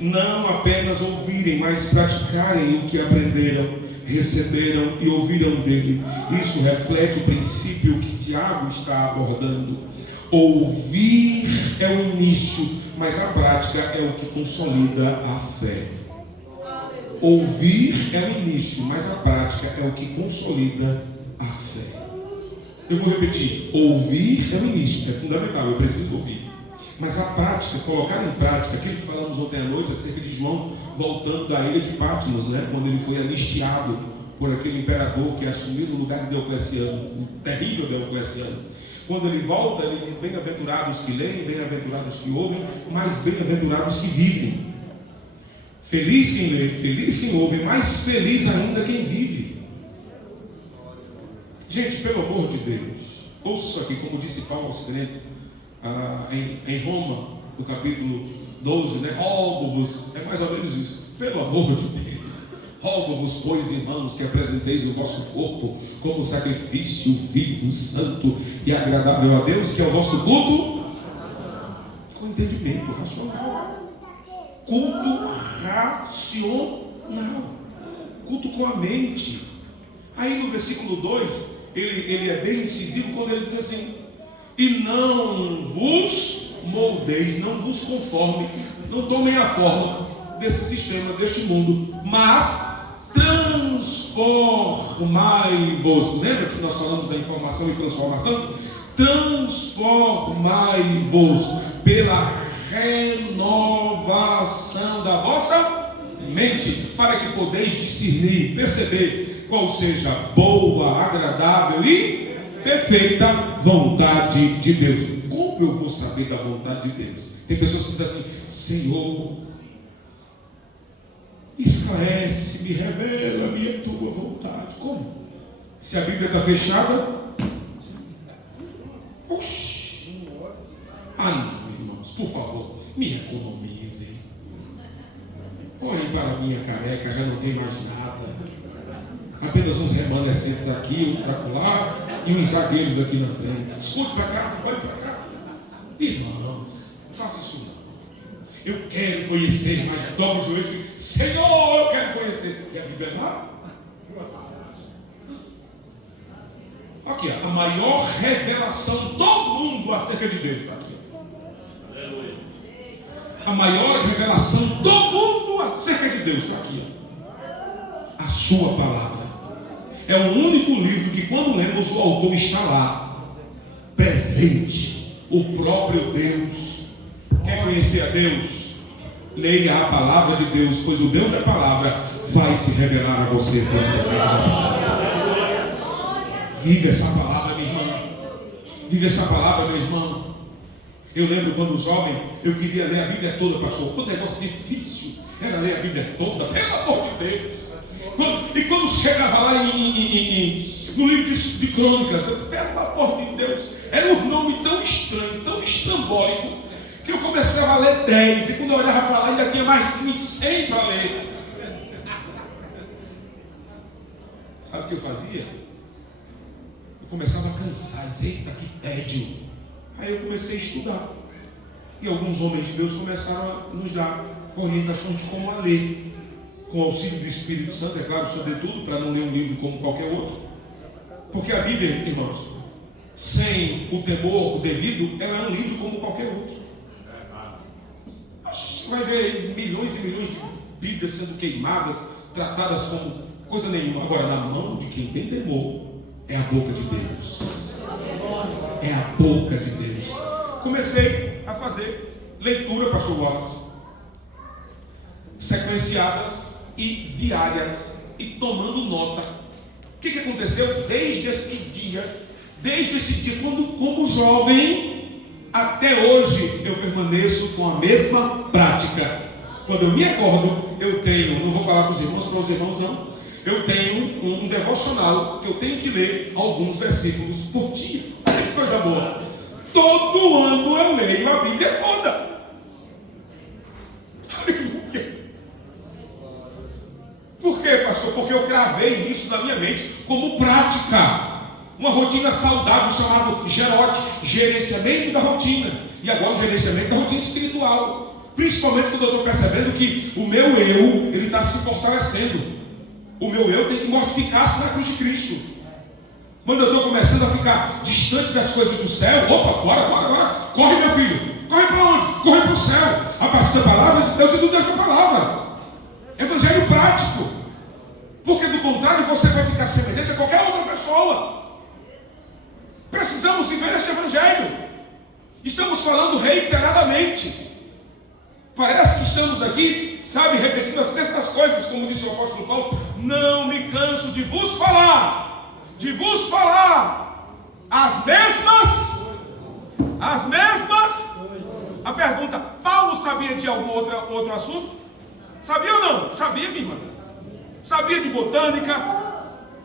não apenas ouvirem, mas praticarem o que aprenderam, receberam e ouviram dele. Isso reflete o princípio que Tiago está abordando. Ouvir é o início, mas a prática é o que consolida a fé. Ouvir é o início, mas a prática é o que consolida a fé. Eu vou repetir: ouvir é o início, é fundamental, eu preciso ouvir. Mas a prática, colocar em prática aquilo que falamos ontem à noite acerca de João voltando da ilha de Patmos, né? Quando ele foi anistiado por aquele imperador que assumiu o lugar de Diocleciano, o terrível Diocleciano. Quando ele volta, ele diz: bem-aventurados que leem, bem-aventurados que ouvem, mas bem-aventurados que vivem. Feliz quem lê, feliz quem ouve, mais feliz ainda quem vive. Gente, pelo amor de Deus, ouça isso aqui, como disse Paulo aos crentes em Roma, no capítulo 12, né? Rogo-vos, é mais ou menos isso, pelo amor de Deus, rogo-vos, pois, irmãos, que apresenteis o vosso corpo como sacrifício vivo, santo e agradável a Deus, que é o vosso culto com entendimento racional. Culto racional, culto com a mente. Aí no versículo 2, ele é bem incisivo quando ele diz assim: e não vos moldeis, não vos conforme, não tomem a forma desse sistema, deste mundo, mas transformai-vos. Lembra que nós falamos da informação e transformação? Transformai-vos pela renovação da vossa mente, para que podeis discernir, perceber qual seja a boa, agradável e perfeita vontade de Deus. Como eu vou saber da vontade de Deus? Tem pessoas que dizem assim: Senhor, esclarece, me revela-me a tua vontade. Como? Se a Bíblia está fechada? Oxi! Ai, irmãos, por favor, me economizem. Olhem para a minha careca, já não tem mais nada. Apenas uns remanescentes aqui, uns acolá e uns zagueiros aqui na frente. Escute para cá, olhe para cá. Irmãos, não faça isso não. Eu quero conhecer, mas dobra o joelho e fico: Senhor, eu quero conhecer. E a Bíblia é lá? Aqui, a maior revelação do mundo acerca de Deus está aqui. A maior revelação do mundo acerca de Deus está aqui. A sua palavra. É o único livro que, quando lemos, o autor está lá, presente, o próprio Deus. Quer conhecer a Deus? Leia a palavra de Deus, pois o Deus da palavra vai se revelar a você. Vive essa palavra, meu irmão. Vive essa palavra, meu irmão. Eu lembro quando jovem, eu queria ler a Bíblia toda, pastor. Que negócio difícil era ler a Bíblia toda, pelo amor de Deus. E quando chegava lá em no livro de Crônicas. Pelo amor de Deus, era um nome tão estranho, tão estrambólico, que eu começava a ler 10, e quando eu olhava para lá ainda tinha mais uns 100 para ler. Sabe o que eu fazia? Eu começava a cansar, dizer, eita, que tédio. Aí eu comecei a estudar. E alguns homens de Deus começaram a nos dar orientações de como a ler. Com o auxílio do Espírito Santo, é claro, sobretudo, para não ler um livro como qualquer outro. Porque a Bíblia, irmãos, sem o temor devido, ela é um livro como qualquer outro. Você vai ver milhões e milhões de Bíblias sendo queimadas, tratadas como coisa nenhuma. Agora, na mão de quem tem temor, é a boca de Deus. É a boca de Deus. Comecei a fazer leitura, pastor Wallace, sequenciadas e diárias, e tomando nota. O que aconteceu desde esse dia, quando, como jovem, até hoje eu permaneço com a mesma prática. Quando eu me acordo, eu tenho, não vou falar para os irmãos não, eu tenho um devocional que eu tenho que ler alguns versículos por dia. Olha que coisa boa. Todo ano eu leio a Bíblia toda. Aleluia. Por quê, pastor? Porque eu gravei isso na minha mente como prática. Uma rotina saudável chamada GEROT, gerenciamento da rotina. E agora o gerenciamento da rotina espiritual. Principalmente quando eu estou percebendo que o meu eu, ele está se fortalecendo. O meu eu tem que mortificar-se na cruz de Cristo. Quando eu estou começando a ficar distante das coisas do céu, opa, bora. Corre, meu filho. Corre para onde? Corre para o céu. A partir da palavra de Deus e do Deus da palavra. Evangelho prático. Porque do contrário você vai ficar semelhante a qualquer outra pessoa. Precisamos viver este evangelho. Estamos falando reiteradamente. Parece que estamos aqui, sabe, repetindo as mesmas coisas, como disse o apóstolo Paulo. Não me canso de vos falar. As mesmas. A pergunta, Paulo sabia de algum outro assunto? Sabia ou não? Sabia, minha irmã. Sabia de botânica,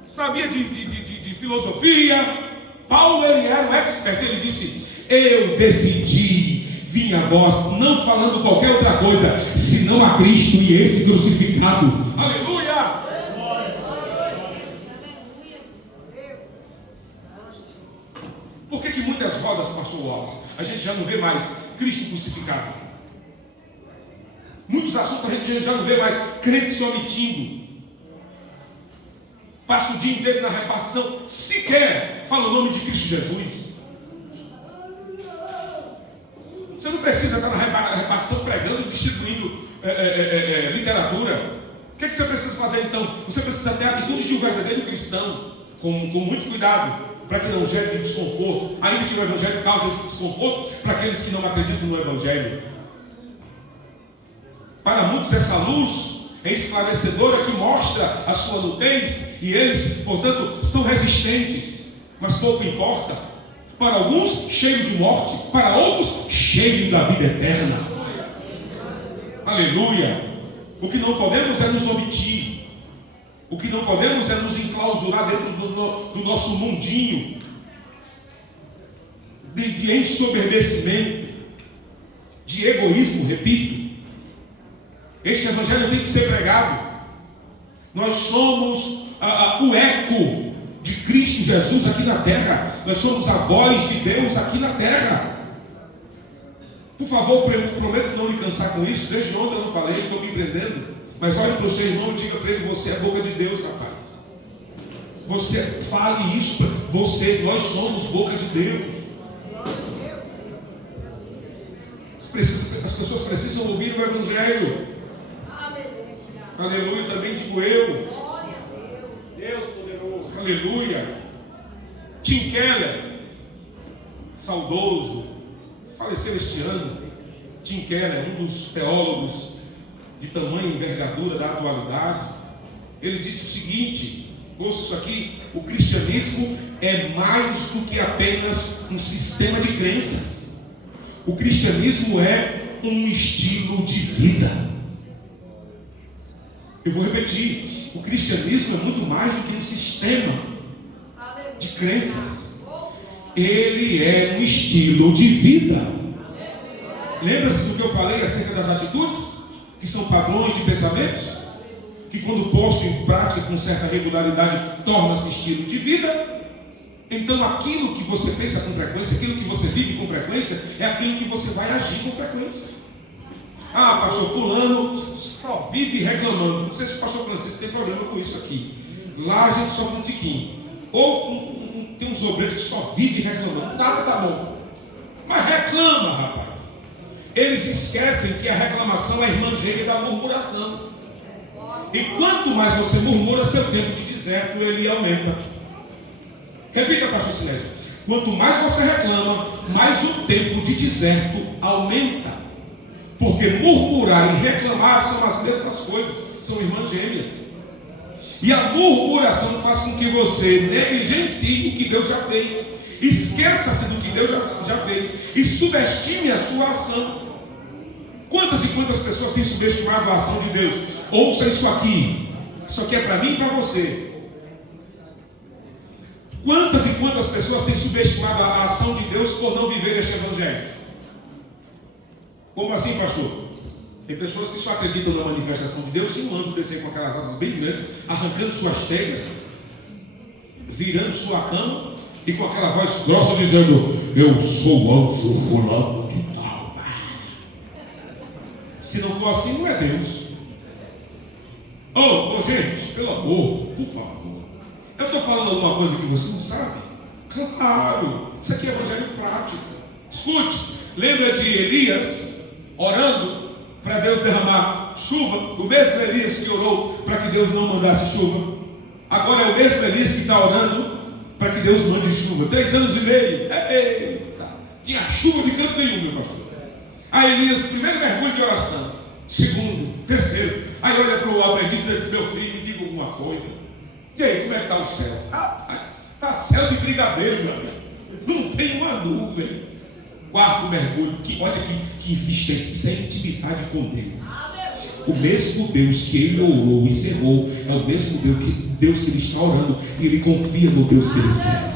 sabia de filosofia. Paulo, ele era um expert. Ele disse, eu decidi vir a vós, não falando qualquer outra coisa, senão a Cristo e esse crucificado. Aleluia! Por que muitas rodas, pastor Wallace, a gente já não vê mais Cristo crucificado? Muitos assuntos a gente já não vê mais crente se omitindo. Passa o dia inteiro na repartição, sequer fala o nome de Cristo Jesus. Você não precisa estar na repartição pregando e distribuindo literatura. O que você precisa fazer então? Você precisa ter atitudes de um verdadeiro cristão, com muito cuidado, para que não gere desconforto, ainda que o evangelho cause esse desconforto para aqueles que não acreditam no evangelho. Para muitos essa luz é esclarecedora, que mostra a sua nudez, e eles, portanto, são resistentes, mas pouco importa. Para alguns, cheio de morte, para outros, cheio da vida eterna. Aleluia! O que não podemos é nos omitir. O que não podemos é nos enclausurar dentro do nosso mundinho de ensoberbecimento, de egoísmo, repito. Este evangelho tem que ser pregado. Nós somos o eco de Cristo Jesus aqui na terra. Nós somos a voz de Deus aqui na terra. Por favor, prometo não lhe cansar com isso. Desde ontem eu não falei, estou me empreendendo. Mas olhe para o seu irmão e diga para ele, você é a boca de Deus, rapaz. Você fale isso para você, nós somos boca de Deus. As pessoas precisam ouvir o evangelho. Aleluia, também digo eu. Deus poderoso. Aleluia. Tim Keller, saudoso, faleceu este ano. Tim Keller, um dos teólogos de tamanha envergadura da atualidade, ele disse o seguinte, ouça isso aqui: o cristianismo é mais do que apenas um sistema de crenças. O cristianismo é um estilo de vida. Eu vou repetir, o cristianismo é muito mais do que um sistema. de crenças. Ele é um estilo de vida. Lembra-se do que eu falei acerca das atitudes? Que são padrões de pensamentos? Que quando posto em prática com certa regularidade, torna-se estilo de vida. Então aquilo que você pensa com frequência, aquilo que você vive com frequência, é aquilo que você vai agir com frequência. Ah, pastor fulano só vive reclamando. Não sei se o pastor Francisco tem problema com isso aqui. Lá a gente sofre um tiquinho. Ou tem uns obreiros que só vivem reclamando. Nada tá bom. Mas reclama, rapaz. Eles esquecem que a reclamação é a irmã gêmea da murmuração. E quanto mais você murmura, seu tempo de deserto ele aumenta. Repita, pastor Silésio. Quanto mais você reclama, mais o tempo de deserto aumenta. Porque murmurar e reclamar são as mesmas coisas, são irmãs gêmeas. E a murmuração faz com que você negligencie o que Deus já fez, esqueça-se do que Deus já fez e subestime a sua ação. Quantas e quantas pessoas têm subestimado a ação de Deus? Ouça isso aqui é para mim e para você. Quantas e quantas pessoas têm subestimado a ação de Deus por não viver este evangelho? Como assim, pastor? Tem pessoas que só acreditam na manifestação de Deus se um anjo descer com aquelas asas bem grandes, arrancando suas tegas, virando sua cama e com aquela voz grossa dizendo: eu sou o anjo fulano de tal. Se não for assim, não é Deus. Oh, gente, pelo amor, por favor. Eu estou falando alguma coisa que você não sabe? Claro, isso aqui é evangelho prático. Escute, lembra de Elias orando para Deus derramar chuva? O mesmo Elias que orou para que Deus não mandasse chuva. Agora é o mesmo Elias que está orando para que Deus mande chuva. 3 anos e meio. Eita, tinha chuva de canto nenhum, meu pastor. Aí Elias, primeiro mergulho de oração, segundo, terceiro. Aí olha para o aprendiz e diz: meu filho, me diga alguma coisa. E aí, como é que está o céu? Está céu de brigadeiro, meu amigo. Não tem uma nuvem. Quarto mergulho. Olha que insistência. Isso é intimidade com Deus. O mesmo Deus que ele orou e cerrou é o mesmo Deus que ele está orando. E ele confia no Deus que ele serve.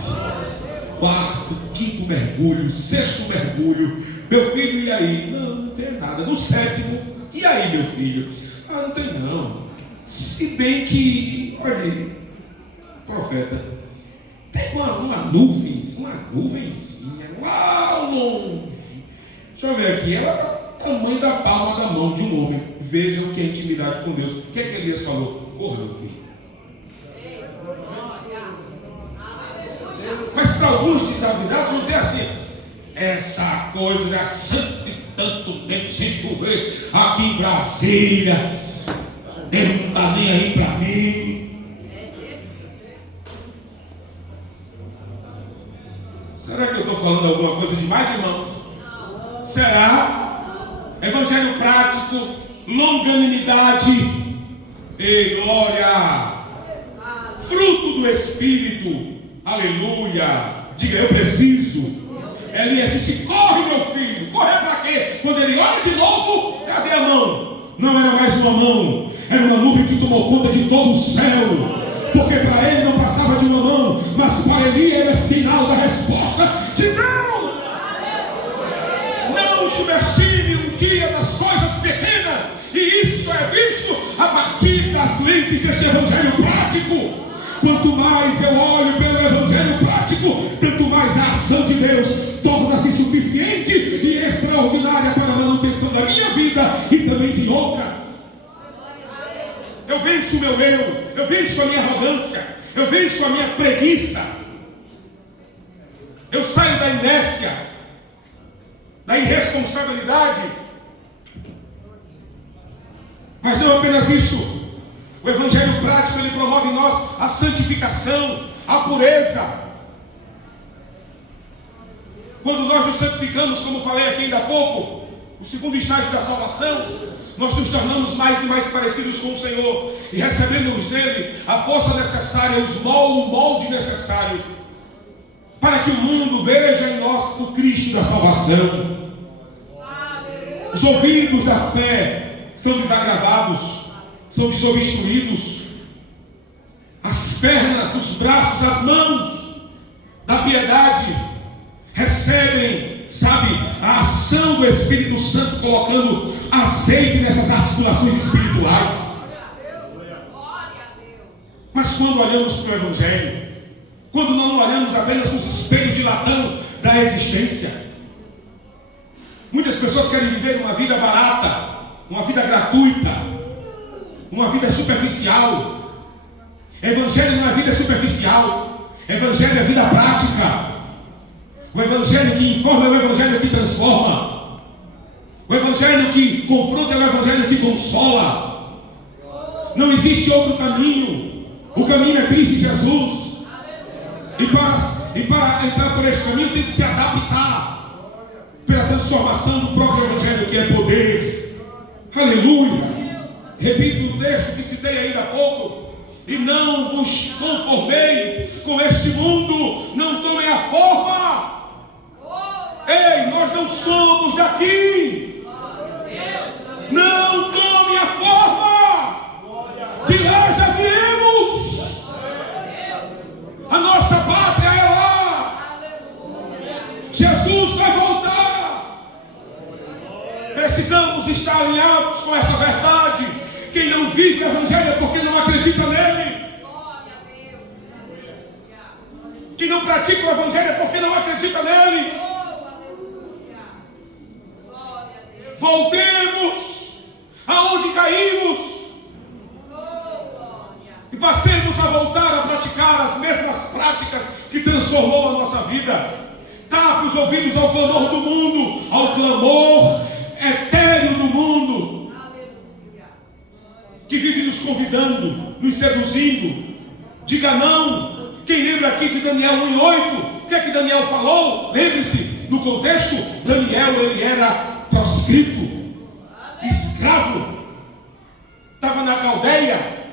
Quarto, quinto mergulho, sexto mergulho. Meu filho, e aí? Não tem nada. No sétimo, e aí, meu filho? Não tem não. Se bem que, olha aí, profeta, tem uma nuvenzinha lá longe. Deixa eu ver aqui, ela é do tamanho da palma da mão de um homem. Vejam o que é intimidade com Deus. O que é que Elias falou? Corra, meu filho. Mas para alguns desavisados vão dizer assim: essa coisa já sente tanto tempo sem chover aqui em Brasília, Deus não está nem aí para mim. Será que eu estou falando alguma coisa demais, irmãos? Será? Evangelho prático, longanimidade e glória, fruto do Espírito. Aleluia. Diga: eu preciso. Elias disse: corre, meu filho. Correr para quê? Quando ele olha de novo, cadê a mão? Não era mais uma mão, era uma nuvem que tomou conta de todo o céu. Porque para ele não passava de uma mão, mas para Elias era sinal da resposta de Deus. Não subestime o dia das coisas pequenas, e isso só é visto a partir das lentes deste evangelho prático. Quanto mais eu olho pelo evangelho prático, tanto mais a ação de Deus torna-se suficiente e extraordinária para a manutenção da minha vida e também de outras. Eu venço o meu eu venço a minha arrogância, eu venço a minha preguiça. Eu saio da inércia, da irresponsabilidade. Mas não apenas isso. O evangelho prático, ele promove em nós a santificação, a pureza. Quando nós nos santificamos, como falei aqui ainda há pouco, o segundo estágio da salvação, nós nos tornamos mais e mais parecidos com o Senhor e recebemos nele a força necessária, o molde necessário para que o mundo veja em nós o Cristo da salvação. Os ouvidos da fé são desagravados, são desobstruídos. As pernas, os braços, as mãos da piedade, recebem, sabe, a ação do Espírito Santo colocando azeite nessas articulações espirituais. Mas quando olhamos para o Evangelho, quando não olhamos apenas nos espelhos de latão da existência, muitas pessoas querem viver uma vida barata, uma vida gratuita, uma vida superficial. Evangelho não é vida superficial. Evangelho é vida prática. O Evangelho que informa é o Evangelho que transforma. O Evangelho que confronta é o Evangelho que consola. Não existe outro caminho. O caminho é Cristo Jesus. E para entrar por este caminho tem que se adaptar pela transformação do próprio Evangelho, que é poder. Aleluia. Repito o texto que citei ainda há pouco. E não vos conformeis com este mundo, não tomem a forma. Ei, nós não somos daqui. Não tomem a forma. De lá já viemos. A nossa pátria é lá. Jesus vai voltar. Precisamos estar alinhados com essa verdade. Quem não vive o Evangelho é porque não acredita nele. Quem não pratica o Evangelho é porque não acredita nele. Voltemos aonde caímos e passemos a voltar a praticar as mesmas práticas que transformou a nossa vida. Tape os ouvidos ao clamor do mundo, ao clamor etéreo do mundo, que vive nos convidando, nos seduzindo. Diga não. Quem lembra aqui de Daniel 1:8? O que é que Daniel falou? Lembre-se, no contexto, Daniel ele era proscrito, escravo, estava na Caldeia,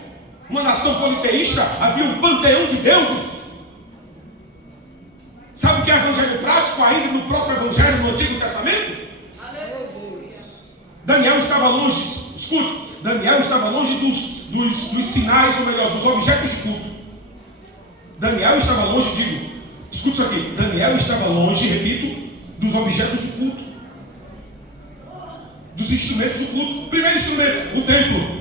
uma nação politeísta, havia um panteão de deuses. Sabe o que é evangelho prático ainda no próprio Evangelho no Antigo Testamento? Daniel estava longe, escute, Daniel estava longe dos sinais, ou melhor, dos objetos de culto. Daniel estava longe, escute isso aqui, Daniel estava longe, repito, dos objetos de culto, dos instrumentos do culto. Primeiro instrumento, o templo.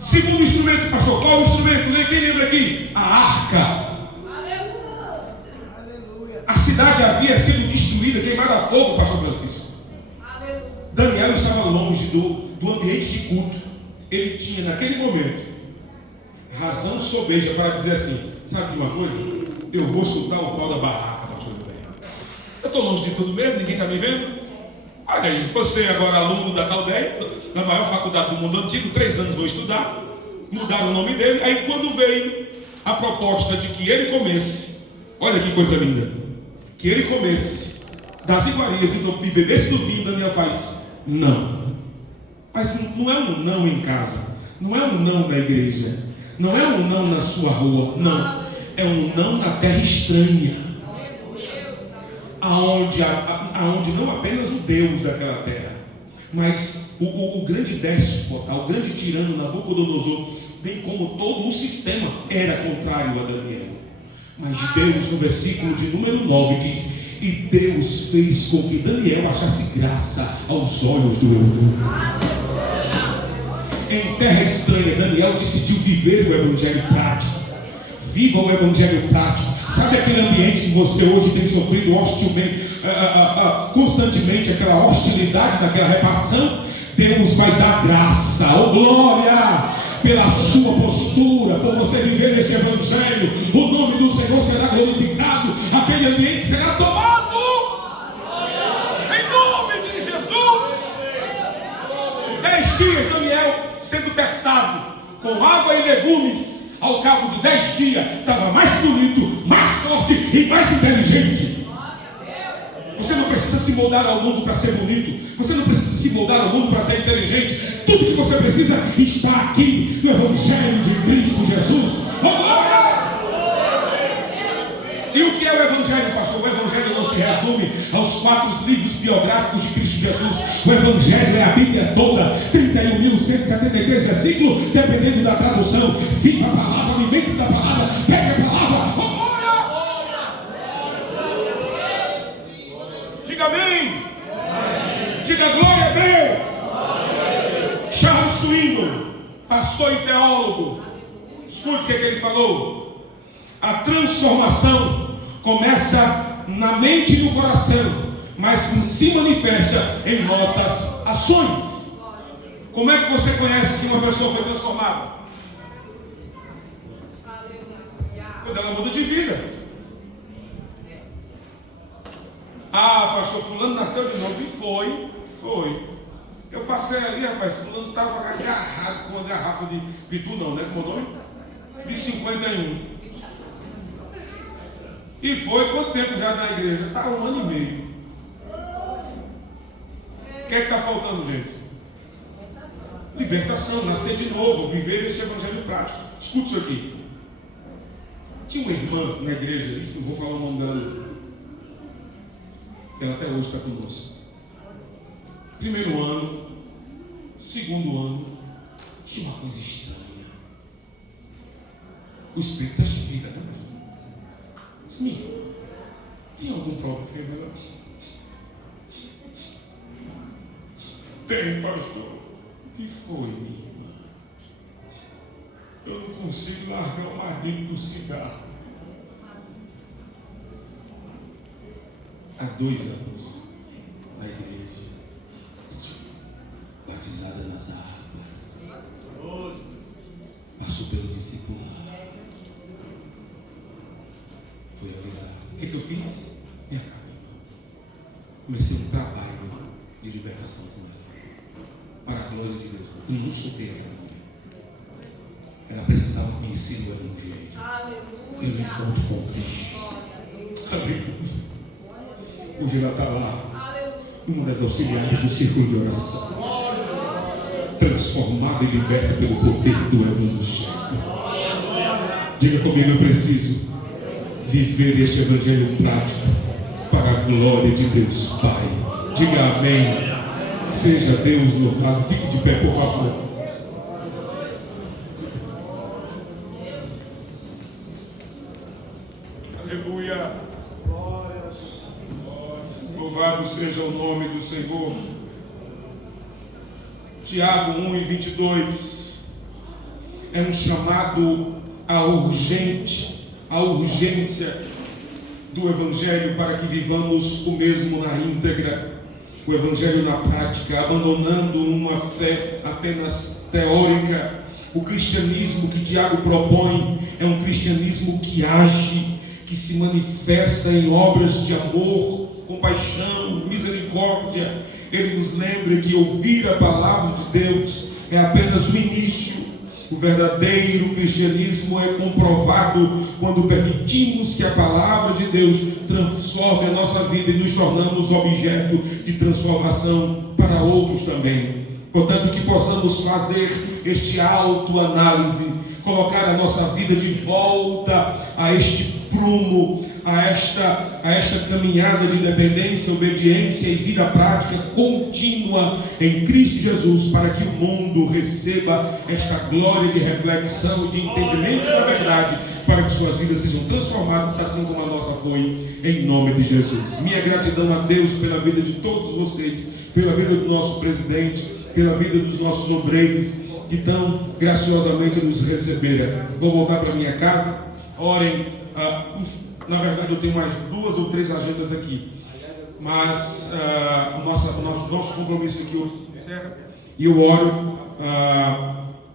Segundo instrumento, pastor, qual o instrumento? Quem lembra aqui? A arca. A cidade havia sido destruída, queimada a fogo, pastor Francisco. Daniel estava longe do ambiente de culto. Ele tinha naquele momento razão sobeja para dizer assim: sabe de uma coisa? Eu vou escutar o pau da barraca, pastor Daniel. Eu estou longe de tudo mesmo, ninguém está me vendo. Olha aí, você agora aluno da Caldeia, da maior faculdade do mundo antigo, 3 anos vou estudar, mudaram o nome dele. Aí quando veio a proposta de que ele comesse, olha que coisa linda, que ele comesse das iguarias e bebesse do vinho, Daniel faz: não. Mas não é um não em casa, não é um não na igreja, não é um não na sua rua, não, é um não na terra estranha. Aonde não apenas o Deus daquela terra, mas o grande déspota, o grande tirano Nabucodonosor, bem como todo o sistema, era contrário a Daniel. Mas Deus, no versículo de número 9, diz: e Deus fez com que Daniel achasse graça aos olhos do eunuco. Em terra estranha, Daniel decidiu viver o Evangelho prático. Viva o Evangelho prático. Sabe aquele ambiente que você hoje tem sofrido constantemente, aquela hostilidade daquela repartição? Deus vai dar graça, oh glória, pela sua postura, por você viver este Evangelho. O nome do Senhor será glorificado, aquele ambiente será tomado, em nome de Jesus. 10 dias Daniel sendo testado com água e legumes. Ao cabo de 10 dias, estava mais bonito, mais forte e mais inteligente. Você não precisa se moldar ao mundo para ser bonito. Você não precisa se moldar ao mundo para ser inteligente. Tudo que você precisa está aqui no Evangelho de Cristo Jesus. Oh, glória! E o que é o Evangelho, pastor? O Evangelho não se resume aos 4 livros biográficos de Cristo Jesus. O Evangelho é a Bíblia toda, 31.173 versículos, dependendo da tradução. Viva a palavra, alimente-se da palavra, pegue a palavra, oh glória! Diga glória a Deus. Charles Swindoll, pastor e teólogo, escute o que ele falou. A transformação começa na mente e no coração, mas se manifesta em nossas ações. Como é que você conhece que uma pessoa foi transformada? Quando ela muda de vida. Ah, pastor, fulano nasceu de novo. E foi. Eu passei ali, rapaz, fulano estava agarrado com uma garrafa de pitu, não, né? Como o nome? De 51. E foi, quanto tempo já na igreja? Está 1 ano e meio. O que é que está faltando, gente? Libertação, nascer de novo, viver este evangelho prático. Escute isso aqui. Tinha uma irmã na igreja, não vou falar o nome dela. Ela até hoje está conosco. Primeiro ano, segundo ano, que uma coisa estranha. O Espírito testifica também. Sim, tem algum problema? Tem, pastor. O que foi, minha irmã? Eu não consigo largar o ardente do cigarro. Há 2 anos, na igreja, batizada nas águas, passou pelo discipulado, foi avisado. O que eu fiz? Me acabei. Comecei um trabalho de libertação com ela, para a glória de Deus. Eu não chutei ela. Ela precisava conhecer o Evangelho. Ter um encontro com Cristo. Aleluia. Hoje ela está lá, uma das auxiliares do círculo de oração, transformada e liberta pelo poder do Evangelho. Diga comigo, eu preciso viver este Evangelho prático para a glória de Deus Pai. Diga amém. Seja Deus louvado. Fique de pé, por favor. Aleluia. Louvado seja o nome do Senhor. Tiago 1:22 é um chamado à urgência do Evangelho para que vivamos o mesmo na íntegra, o Evangelho na prática, abandonando uma fé apenas teórica. O cristianismo que Tiago propõe é um cristianismo que age, que se manifesta em obras de amor, compaixão, misericórdia. Ele nos lembra que ouvir a palavra de Deus é apenas o início. O verdadeiro cristianismo é comprovado quando permitimos que a palavra de Deus transforme a nossa vida e nos tornamos objeto de transformação para outros também. Portanto, que possamos fazer este autoanálise, colocar a nossa vida de volta a este prumo, a esta caminhada de dependência, obediência e vida prática contínua em Cristo Jesus, para que o mundo receba esta glória de reflexão e de entendimento da verdade, para que suas vidas sejam transformadas assim como a nossa foi, em nome de Jesus. Minha gratidão a Deus pela vida de todos vocês, pela vida do nosso presidente, pela vida dos nossos obreiros que tão graciosamente nos receberam. Vou voltar para minha casa. Orem. Na verdade, eu tenho mais 2 ou 3 agendas aqui, mas o nosso compromisso aqui hoje se encerra. E eu oro,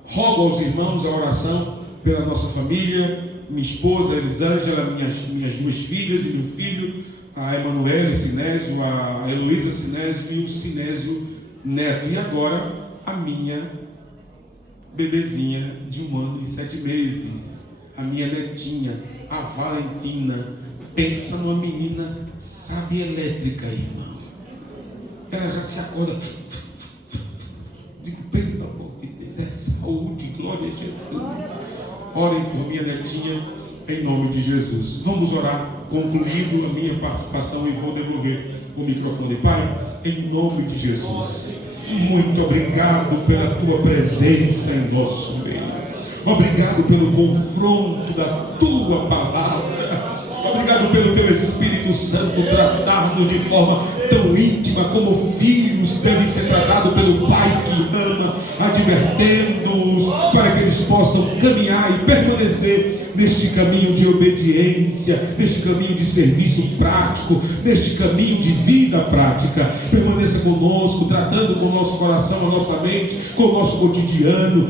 rogo aos irmãos a oração pela nossa família, minha esposa Elisângela, minhas 2 filhas e meu filho, a Emanuele Sinésio, a Heloísa Sinésio e o Sinésio Neto. E agora a minha bebezinha de 1 ano e 7 meses, a minha netinha, a Valentina. Pensa numa menina sábia elétrica, irmão. Ela já se acorda. Digo, pelo amor de Deus, é saúde, glória a Jesus. Orem por minha netinha, em nome de Jesus. Vamos orar, concluindo a minha participação, e vou devolver o microfone. Pai, em nome de Jesus, muito obrigado pela tua presença em nosso meio. Obrigado pelo confronto da tua palavra. Obrigado pelo teu Espírito Santo tratar-nos de forma tão íntima como filhos filhos devem ser tratados pelo Pai que ama, advertendo-os para que eles possam caminhar e permanecer neste caminho de obediência, neste caminho de serviço prático, neste caminho de vida prática. Permaneça conosco, tratando com o nosso coração, a nossa mente, com o nosso cotidiano.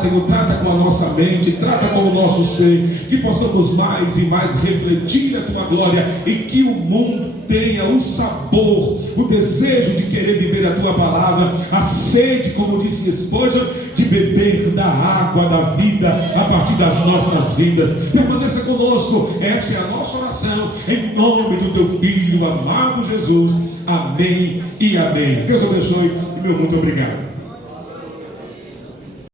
Senhor, trata com a nossa mente, trata com o nosso ser, que possamos mais e mais refletir a tua glória e que o mundo tenha o sabor, o desejo de querer viver a tua palavra, a sede, como disse Spurgeon, de beber da água da vida a partir das nossas vidas. Permaneça conosco, esta é a nossa oração, em nome do teu Filho amado Jesus. Amém e amém. Deus abençoe e meu muito obrigado.